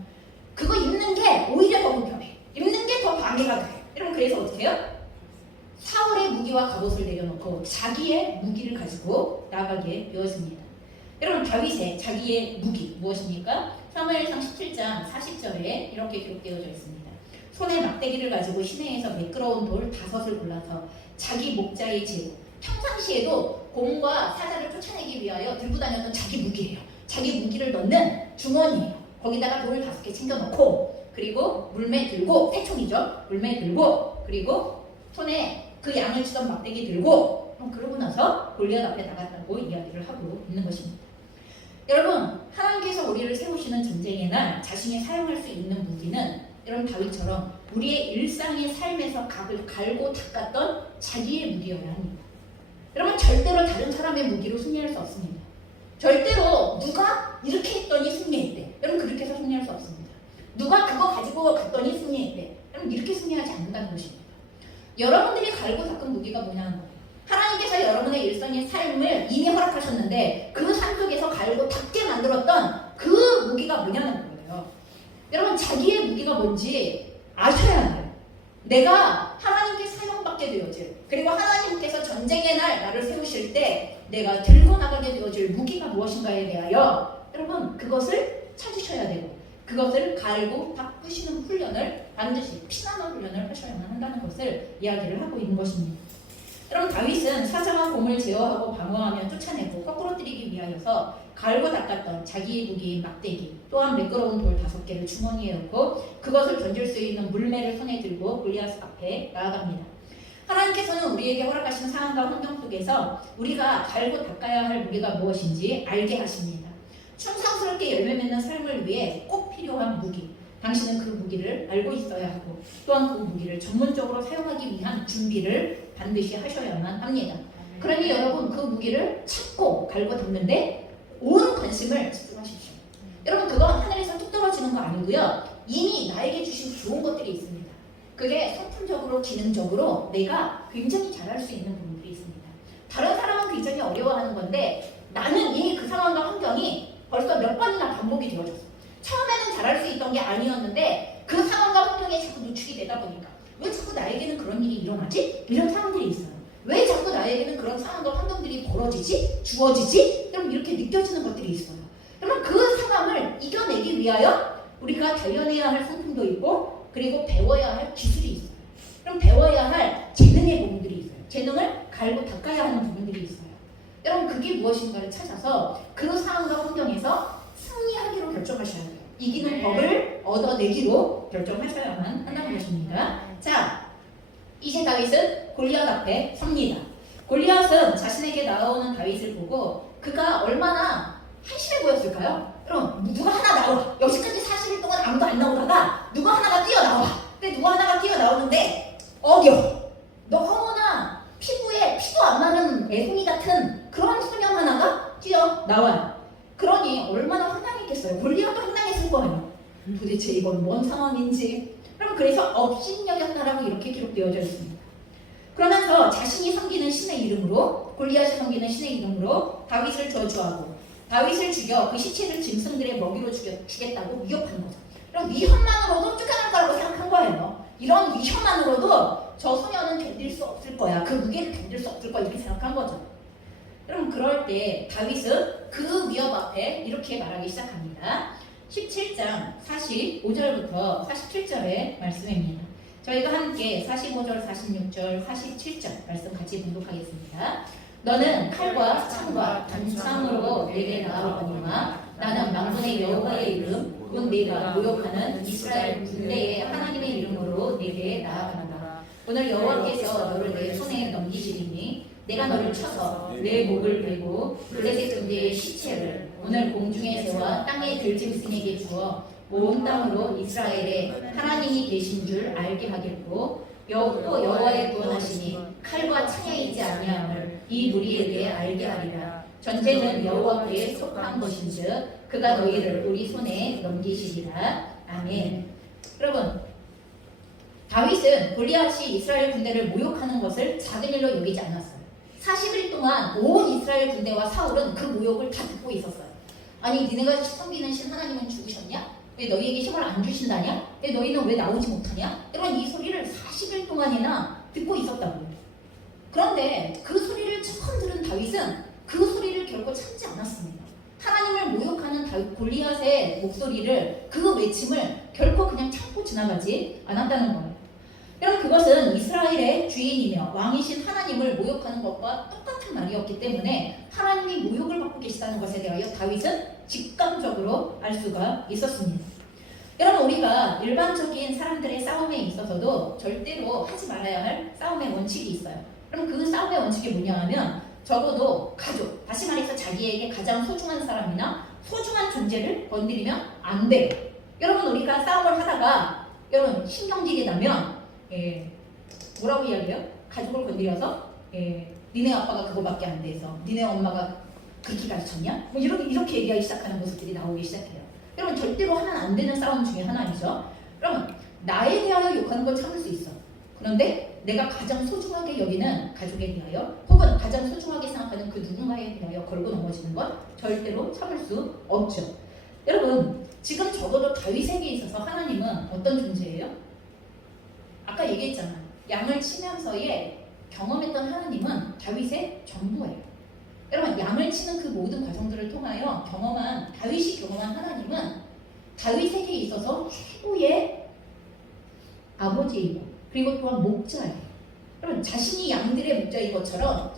그거 입는 게 오히려 더 불편해. 입는 게 더 방해가 돼. 여러분 그래서 어떻게 해요? 사울의 무기와 갑옷을 내려놓고 자기의 무기를 가지고 나가게 되었습니다. 여러분 다윗의 자기의 무기 무엇입니까? 사무엘상 17장 40절에 이렇게 기록되어져 있습니다. 손에 막대기를 가지고 시내에서 매끄러운 돌 5을 골라서 자기 목자의 재우 평상시에도 곰과 사자를 쫓아내기 위하여 들고 다녔던 자기 무기예요. 자기 무기를 넣는 주머니예요. 거기다가 돌을 5개 챙겨 넣고 그리고 물매 들고 새총이죠. 물매 들고 그리고 손에 그 양을 치던 막대기 들고 그러고 나서 골리앗 앞에 나갔다고 이야기를 하고 있는 것입니다. 여러분 하나님께서 우리를 세우시는 전쟁의 날 자신이 사용할 수 있는 무기는 여러분 다윗처럼 우리의 일상의 삶에서 갈고 닦았던 자기의 무기여야 합니다. 여러분 절대로 다른 사람의 무기로 승리할 수 없습니다. 절대로 누가 이렇게 했더니 승리했대. 여러분 그렇게 해서 승리할 수 없습니다. 누가 그거 가지고 갔더니 승리했대. 여러분 이렇게 승리하지 않는다는 것입니다. 여러분들이 갈고 닦은 무기가 뭐냐는 거예요. 하나님께서 여러분의 일상의 삶을 이미 허락하셨는데 그 삶 속에서 갈고 닦게 만들었던 그 무기가 뭐냐는 거예요. 여러분 자기의 무기가 뭔지 아셔야 해요. 내가 하나님께 사용받게 되어질 그리고 하나님께서 전쟁의 날 나를 세우실 때 내가 들고 나가게 되어질 무기가 무엇인가에 대하여 여러분 그것을 찾으셔야 되고 그것을 갈고 닦으시는 훈련을 반드시 피나는 훈련을 하셔야만 한다는 것을 이야기를 하고 있는 것입니다. 여러분 다윗은 사자와 곰을 제어하고 방어하며 쫓아내고 거꾸로 때리기 위하여서 갈고 닦았던 자기의 무기인 막대기 또한 매끄러운 돌 5개를 주머니에 넣고 그것을 던질 수 있는 물매를 손에 들고 골리앗 앞에 나아갑니다. 하나님께서는 우리에게 허락하신 상황과 환경 속에서 우리가 갈고 닦아야 할 무게가 무엇인지 알게 하십니다. 충성스럽게 열매 맺는 삶을 위해 꼭 필요한 무기, 당신은 그 무기를 알고 있어야 하고 또한 그 무기를 전문적으로 사용하기 위한 준비를 반드시 하셔야만 합니다. 그러니 여러분 그 무기를 찾고 갈고 닦는데 온 관심을 집중하십시오. 여러분 그건 하늘에서 뚝 떨어지는 거 아니고요. 이미 나에게 주신 좋은 것들이 있습니다. 그게 성품적으로 기능적으로 내가 굉장히 잘할 수 있는 부분들이 있습니다. 다른 사람은 굉장히 어려워하는 건데 나는 이미 그 상황과 환경이 벌써 몇 번이나 반복이 되어졌어. 처음에는 잘할 수 있던 게 아니었는데 그 상황과 환경에 자꾸 노출이 되다 보니까 왜 자꾸 나에게는 그런 일이 일어나지? 이런 상황들이 있어요. 왜 자꾸 나에게는 그런 상황과 환경들이 벌어지지? 주어지지? 그럼 이렇게 느껴지는 것들이 있어요. 그러면 그 상황을 이겨내기 위하여 우리가 단련해야 할 성품도 있고 그리고 배워야 할 기술이 있어요. 그럼 배워야 할 재능의 부분들이 있어요. 재능을 갈고 닦아야 하는 부분들이 있어요. 여러분 그게 무엇인가를 찾아서 그 상황과 환경에서 승리하기로 결정하셔야 돼요. 이기는 법을 얻어내기로 결정하셔야만 한다는 것입니다. 자, 이제 다윗은 골리앗 앞에 섭니다. 골리앗은 자신에게 나오는 다윗을 보고 그가 얼마나 한심해 보였을까요? 그럼 누가 하나 나와. 여기까지 40일 동안 아무도 안 나오다가 누가 하나가 뛰어나와. 근데 누가 하나가 뛰어나오는데 어겨. 너무나 피부에 피도 안 마른 애송이 같은 그런 소년 하나가 뛰어나와요. 그러니 얼마나 황당했겠어요. 골리앗도 황당했을 거예요. 도대체 이건 뭔 상황인지. 그럼 그래서 업신여겼다라고 이렇게 기록되어져 있습니다. 그러면서 자신이 섬기는 신의 이름으로 골리앗이 섬기는 신의 이름으로 다윗을 저주하고 다윗을 죽여 그 시체를 짐승들의 먹이로 주겠다고 위협한 거죠. 그럼 위협만으로도 쫓겨날 거라고 생각한 거예요. 이런 위협만으로도 저 소녀는 견딜 수 없을 거야. 그 무게를 견딜 수 없을 거야. 이렇게 생각한 거죠. 그럼 그럴 때 다윗은 그 위협 앞에 이렇게 말하기 시작합니다. 17장 45절부터 47절의 말씀입니다. 저희가 함께 45절, 46절, 47절 말씀 같이 봉독하겠습니다. 너는 칼과 창과 단창으로 내게 나아오거니와 나는 만군의 여호와의 이름 곧 네가 모욕하는 이스라엘 군대의 하나님의 이름으로 내게 나아간다. 오늘 여호와께서 너를 내 손에 넘기시리니 내가 너를 쳐서 내 목을 베고 블레셋 군대의 시체를 오늘 공중에 세워 땅의 들짐승에게 주어 온 땅으로 이스라엘에 하나님이 계신 줄 알게 하겠고 또 여호와의 구원하시니 칼과 창에 있지 아니함을 이 무리에 대해 알게 하리라. 전쟁은 여호와께 속한 것인즉 그가 너희를 우리 손에 넘기시리라. 아멘. 여러분 다윗은 골리앗이 이스라엘 군대를 모욕하는 것을 작은 일로 여기지 않았어요. 40일 동안 온 이스라엘 군대와 사울은 그 모욕을 다 듣고 있었어요. 아니 니네가 섬기는 신 하나님은 죽으셨냐? 왜 너희에게 힘을 안 주신다냐? 왜 너희는 왜 나오지 못하냐? 이런 이 소리를 40일 동안이나 듣고 있었다고요. 그런데 그 소리를 처음 들은 다윗은 그 소리를 결코 참지 않았습니다. 하나님을 모욕하는 골리앗의 목소리를 그 외침을 결코 그냥 참고 지나가지 않았다는 거예요. 여러분 그것은 이스라엘의 주인이며 왕이신 하나님을 모욕하는 것과 똑같은 말이었기 때문에 하나님이 모욕을 받고 계시다는 것에 대하여 다윗은 직감적으로 알 수가 있었습니다. 여러분 우리가 일반적인 사람들의 싸움에 있어서도 절대로 하지 말아야 할 싸움의 원칙이 있어요. 그럼 그 싸움의 원칙이 뭐냐 하면 적어도 가족, 다시 말해서 자기에게 가장 소중한 사람이나 소중한 존재를 건드리면 안 돼요. 여러분 우리가 싸움을 하다가 여러분 신경질이 나면 뭐라고 이야기해요? 가족을 건드려서 니네 아빠가 그거밖에 안 돼서 니네 엄마가 그렇게 가르쳤냐? 뭐 이렇게 얘기하기 시작하는 모습들이 나오기 시작해요. 여러분 절대로 하면 안 되는 싸움 중에 하나이죠. 그러면 나에 대하여 욕하는 건 참을 수 있어. 그런데 내가 가장 소중하게 여기는 가족에 대하여 혹은 가장 소중하게 생각하는 그 누군가에 대하여 걸고 넘어지는 건 절대로 참을 수 없죠. 여러분 지금 적어도 다윗에게 있어서 하나님은 어떤 존재예요? 아까 얘기했잖아. 양을 치면서의 경험했던 하나님은 다윗의 전부예요. 여러분 양을 치는 그 모든 과정들을 통하여 다윗이 경험한 하나님은 다윗에게 있어서 최고의 아버지이고 그리고 또한 목자예요. 여러분 자신이 양들의 목자인 것처럼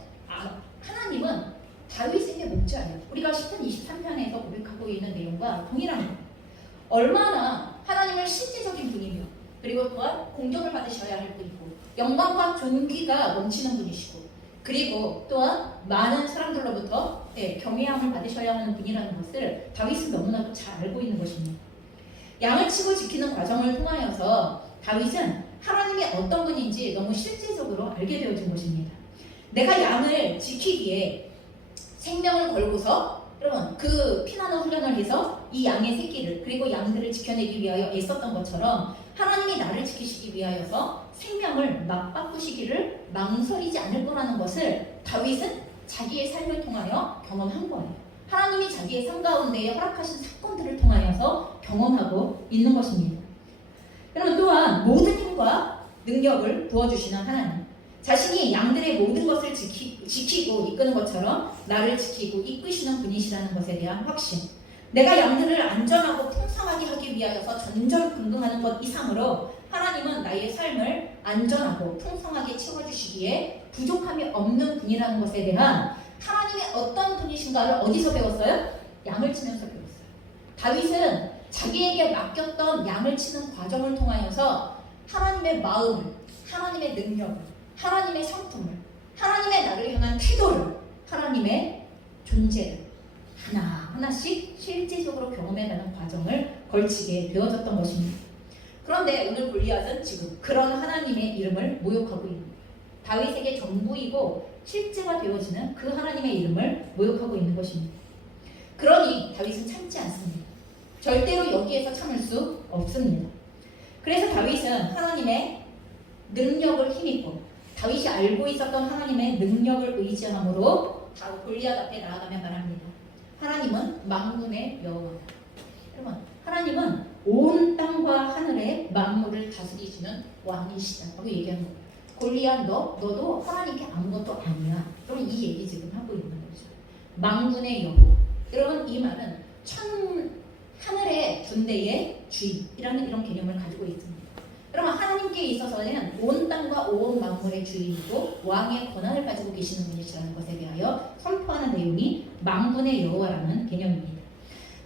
하나님은 다윗에게 목자예요. 우리가 시편 23편에서 고백하고 있는 내용과 동일한 거예요. 얼마나 하나님을 실제적인 분이며 그리고 또한 공경을 받으셔야 할 분이고 영광과 존귀가 넘치는 분이시고 그리고 또한 많은 사람들로부터 경외함을 받으셔야 하는 분이라는 것을 다윗은 너무나도 잘 알고 있는 것입니다. 양을 치고 지키는 과정을 통하여서 다윗은 하나님이 어떤 분인지 너무 실제적으로 알게 되어진 것입니다. 내가 양을 지키기에 생명을 걸고서 여러분 그 피나는 훈련을 해서 이 양의 새끼를 그리고 양들을 지켜내기 위하여 애썼던 것처럼 하나님이 나를 지키시기 위하여서 생명을 맞바꾸시기를 망설이지 않을 거라는 것을 다윗은 자기의 삶을 통하여 경험한 거예요. 하나님이 자기의 삶 가운데에 허락하신 사건들을 통하여서 경험하고 있는 것입니다. 여러분 또한 모든 힘과 능력을 부어주시는 하나님, 자신이 양들의 모든 것을 지키고 이끄는 것처럼 나를 지키고 이끄시는 분이시라는 것에 대한 확신, 내가 양들을 안전하고 풍성하게 하기 위하여서 전전긍긍하는 것 이상으로 하나님은 나의 삶을 안전하고 풍성하게 채워주시기에 부족함이 없는 분이라는 것에 대한 하나님의 어떤 분이신가를 어디서 배웠어요? 양을 치면서 배웠어요. 다윗은 자기에게 맡겼던 양을 치는 과정을 통하여서 하나님의 마음을, 하나님의 능력을, 하나님의 성품을, 하나님의 나를 향한 태도를, 하나님의 존재를 하나하나씩 실제적으로 경험해가는 과정을 걸치게 되어졌던 것입니다. 그런데 오늘 골리앗은 지금 그런 하나님의 이름을 모욕하고 있는 거예요. 다윗에게 전부이고 실제가 되어지는 그 하나님의 이름을 모욕하고 있는 것입니다. 그러니 다윗은 참지 않습니다. 절대로 여기에서 참을 수 없습니다. 그래서 다윗은 하나님의 능력을 힘입고 다윗이 알고 있었던 하나님의 능력을 의지함으로 골리앗 앞에 나아가며 말합니다. 하나님은 만군의 여호와다. 여러분, 하나님은 온 땅과 하늘의 만물을 다스리시는 왕이시다라고 얘기하는 거예요. 골리앗 너도 하나님께 아무것도 아니야. 여러분 이 얘기 지금 하고 있는 거죠. 만군의 여호와. 여러분 이 말은 하늘의 군대의 주인이라는 이런 개념을 가지고 있습니다. 여러분 하나님께 있어서는 온 땅과 온 만물의 주인이고 왕의 권한을 가지고 계시는 분이시라는 것에 대하여 선포하는 내용이 만군의 여호와라는 개념입니다.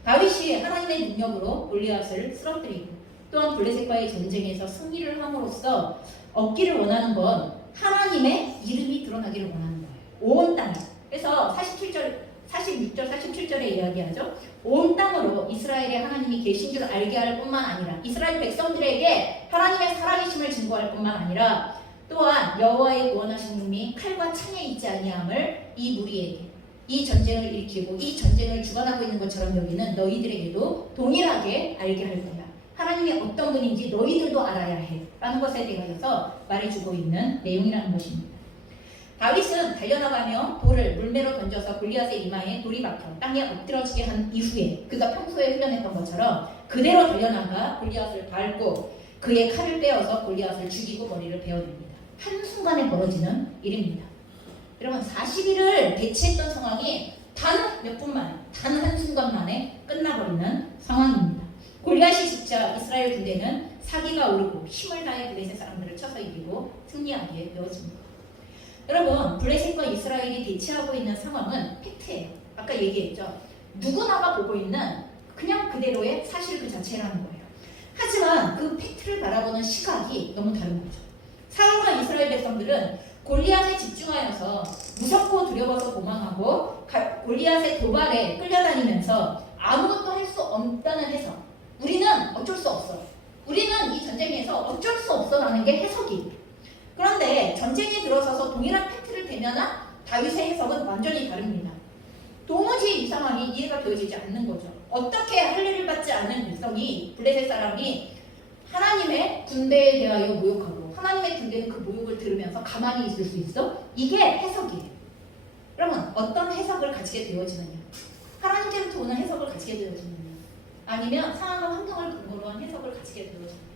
다윗이 하나님의 능력으로 골리앗을 쓰러뜨리고 또한 블레셋과의 전쟁에서 승리를 함으로써 얻기를 원하는 건 하나님의 이름이 드러나기를 원하는 거예요. 온 땅에. 그래서 46절, 47절에 이야기하죠. 온 땅으로 이스라엘의 하나님이 계신 줄 알게 할 뿐만 아니라 이스라엘 백성들에게 하나님의 살아계심을 증거할 뿐만 아니라 또한 여호와의 구원하신 눈이 칼과 창에 있지 아니함을 이 무리에게 이 전쟁을 일으키고 이 전쟁을 주관하고 있는 것처럼 여기는 너희들에게도 동일하게 알게 할 거야. 하나님이 어떤 분인지 너희들도 알아야 해 라는 것에 대하여서 말해주고 있는 내용이라는 것입니다. 다윗은 달려나가며 돌을 물매로 던져서 골리앗의 이마에 돌이 박혀 땅에 엎드러지게 한 이후에 그가 평소에 훈련했던 것처럼 그대로 달려나가 골리앗을 밟고 그의 칼을 빼어서 골리앗을 죽이고 머리를 베어냅니다. 한순간에 벌어지는 일입니다. 여러분 40일을 대치했던 상황이 단 몇 분 만에, 단 한순간 만에 끝나버리는 상황입니다. 골리앗이 죽자 이스라엘 군대는 사기가 오르고 힘을 다해 블레셋 사람들을 쳐서 이기고 승리하게 되어집니다. 여러분 블레셋과 이스라엘이 대치하고 있는 상황은 팩트예요. 아까 얘기했죠. 누구나가 보고 있는 그냥 그대로의 사실 그 자체라는 거예요. 하지만 그 팩트를 바라보는 시각이 너무 다른 거죠. 사울과 이스라엘 백성들은 골리앗에 집중하여서 무섭고 두려워서 도망하고 골리앗의 도발에 끌려다니면서 아무것도 할 수 없다는 해석. 우리는 어쩔 수 없어. 우리는 이 전쟁에서 어쩔 수 없어라는 게 해석이에요. 그런데 전쟁에 들어서서 동일한 팩트를 대면한 다윗의 해석은 완전히 다릅니다. 도무지 이 상황이 이해가 되어지지 않는 거죠. 어떻게 할례를 받지 않는 백성이 블레셋 사람이 하나님의 군대에 대하여 모욕하고 하나님의 군대는 그 모욕을 들으면서 가만히 있을 수 있어? 이게 해석이에요. 그러면 어떤 해석을 가지게 되어지느냐? 하나님께로부터 오는 해석을 가지게 되어지느냐? 아니면 상황과 환경을 근거로 한 해석을 가지게 되어지느냐?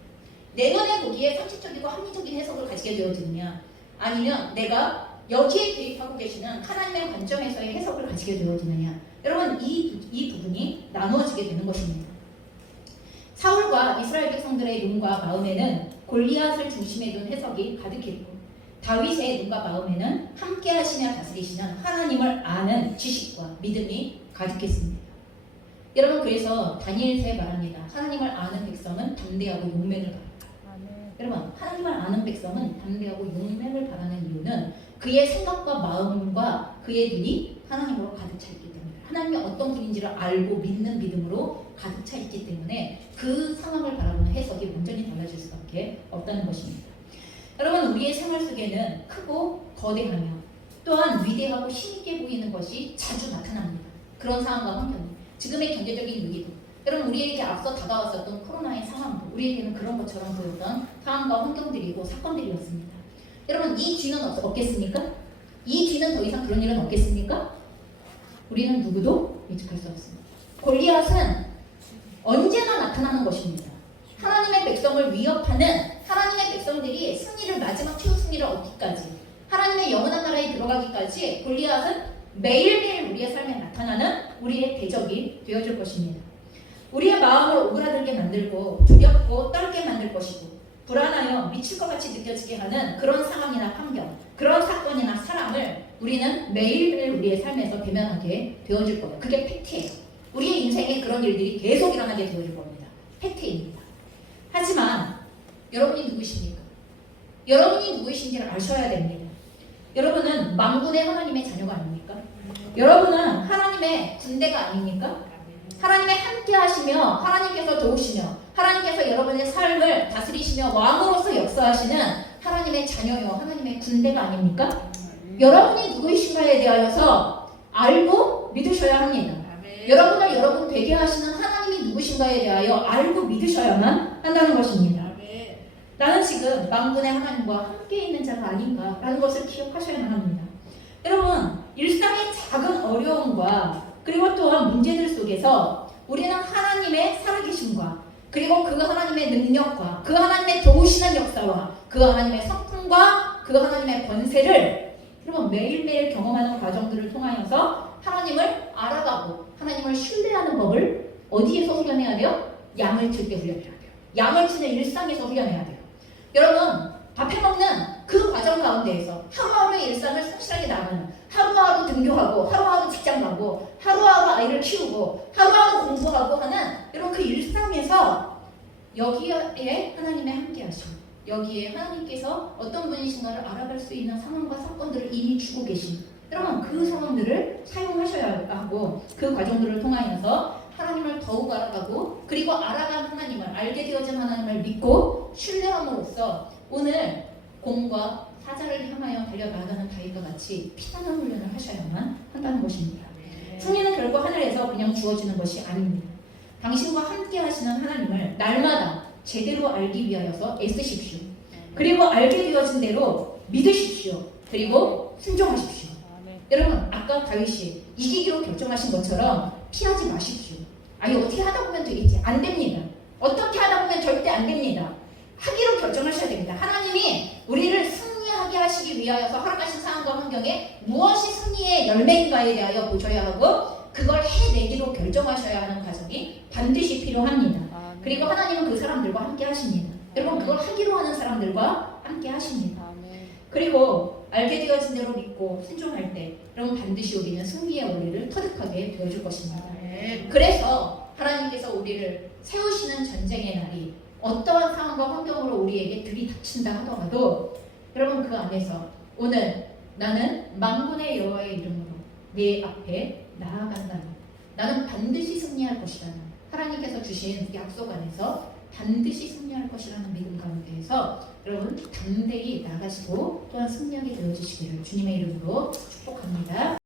내 눈에 보기에 상식적이고 합리적인 해석을 가지게 되어지느냐? 아니면 내가 여기에 대입하고 계시는 하나님의 관점에서의 해석을 가지게 되어지느냐? 여러분 이 부분이 나누어지게 되는 것입니다. 사울과 이스라엘 백성들의 눈과 마음에는 골리앗을 중심에 둔 해석이 가득했고 다윗의 눈과 마음에는 함께 하시며 다스리시는 하나님을 아는 지식과 믿음이 가득했습니다. 여러분 그래서 다니엘서에 말합니다. 하나님을 아는 백성은 담대하고 용맹을 받았다. 여러분, 하나님을 아는 백성은 담대하고 용맹을 바라는 이유는 그의 생각과 마음과 그의 눈이 하나님으로 가득 차 있기 때문에, 하나님이 어떤 분인지를 알고 믿는 믿음으로 가득 차 있기 때문에 그 상황을 바라보는 해석이 완전히 달라질 수밖에 없다는 것입니다. 여러분, 우리의 생활 속에는 크고 거대하며 또한 위대하고 힘있게 보이는 것이 자주 나타납니다. 그런 상황과 환경, 지금의 경제적인 위기도, 여러분 우리에게 앞서 다가왔었던 코로나의 상황도 우리에게는 그런 것처럼 보였던 상황과 환경들이고 사건들이었습니다. 여러분, 이 뒤는 없겠습니까? 이 뒤는 더 이상 그런 일은 없겠습니까? 우리는 누구도 예측할 수 없습니다. 골리앗은 언제나 나타나는 것입니다. 하나님의 백성을 위협하는, 하나님의 백성들이 승리를, 마지막 최후 승리를 얻기까지, 하나님의 영원한 나라에 들어가기까지 골리앗은 매일매일 우리의 삶에 나타나는 우리의 대적이 되어줄 것입니다. 우리의 마음을 오그라들게 만들고 두렵고 떨게 만들 것이고 불안하여 미칠 것 같이 느껴지게 하는 그런 상황이나 환경, 그런 사건이나 사람을 우리는 매일매일 우리의 삶에서 대면하게 되어줄 거예요. 그게 팩트예요. 우리의 인생에 그런 일들이 계속 일어나게 되어줄 겁니다. 팩트입니다. 하지만 여러분이 누구십니까? 여러분이 누구이신지를 아셔야 됩니다. 여러분은 만군의 하나님의 자녀가 아닙니까? 여러분은 하나님의 군대가 아닙니까? 하나님의 함께 하시며 하나님께서 도우시며 하나님께서 여러분의 삶을 다스리시며 왕으로서 역사하시는 하나님의 자녀요, 하나님의 군대가 아닙니까? 여러분이 누구이신가에 대하여서 알고 믿으셔야 합니다. 여러분을 여러분 되게 하시는 하나님이 누구신가에 대하여 알고 믿으셔야만 한다는 것입니다. 나는 지금 만군의 하나님과 함께 있는 자가 아닌가라는 것을 기억하셔야만 합니다. 여러분, 일상의 작은 어려움과 그리고 또한 문제들 속에서 우리는 하나님의 살아계심과 그리고 그 하나님의 능력과 그 하나님의 도우시는 역사와 그 하나님의 성품과 그 하나님의 권세를 여러분 매일매일 경험하는 과정들을 통하여서 하나님을 알아가고 하나님을 신뢰하는 법을 어디에서 훈련해야 돼요? 양을 칠 때 훈련해야 돼요. 양을 치는 일상에서 훈련해야 돼요. 여러분, 밥 해먹는 그 과정 가운데에서 하루하루의 일상을 성실하게 나가는, 하루하루 등교하고 하루하루 직장 가고 하루하루 아이를 키우고 하루하루 공부하고 하는 여러분 그 일상에서 여기에 하나님의 함께하심, 여기에 하나님께서 어떤 분이신가를 알아갈 수 있는 상황과 사건들을 이미 주고 계신, 여러분 그 상황들을 사용하셔야 하고 그 과정들을 통하여서 하나님을 더욱 알아가고 그리고 알아간 하나님을, 알게 되어진 하나님을 믿고 신뢰함으로써 오늘 공과 사자를 향하여 달려나가는 다윗과 같이 피나는 훈련을 하셔야만 한다는 것입니다. 승리는 결국 하늘에서 그냥 주어지는 것이 아닙니다. 당신과 함께 하시는 하나님을 날마다 제대로 알기 위하여서 애쓰십시오. 그리고 알게 되어진 대로 믿으십시오. 그리고 순종하십시오. 여러분, 아까 다윗이 이기기로 결정하신 것처럼 피하지 마십시오. 아니 어떻게 하다 보면 되겠지. 안 됩니다. 어떻게 하다 보면 절대 안 됩니다. 하기로 결정하셔야 됩니다. 하나님이 우리를 승리하게 하시기 위하여서 허락하신 상황과 환경에 무엇이 승리의 열매인가에 대하여 보셔야 하고 그걸 해내기로 결정하셔야 하는 과정이 반드시 필요합니다. 그리고 하나님은 그 사람들과 함께 하십니다. 여러분, 그걸 하기로 하는 사람들과 함께 하십니다. 그리고 알게 되어진 대로 믿고 순종할 때 여러분 반드시 우리는 승리의 원리를 터득하게 되어줄 것입니다. 그래서 하나님께서 우리를 세우시는 전쟁의 날이 어떠한 상황과 환경으로 우리에게 들이닥친다 하더라도 여러분 그 안에서 오늘 나는 만군의 여호와의 이름으로 내 앞에 나아간다는, 나는 반드시 승리할 것이라는 하나님께서 주신 약속 안에서 반드시 승리할 것이라는 믿음 가운데에서 여러분 담대히 나가시고 또한 승리하게 되어주시기를 주님의 이름으로 축복합니다.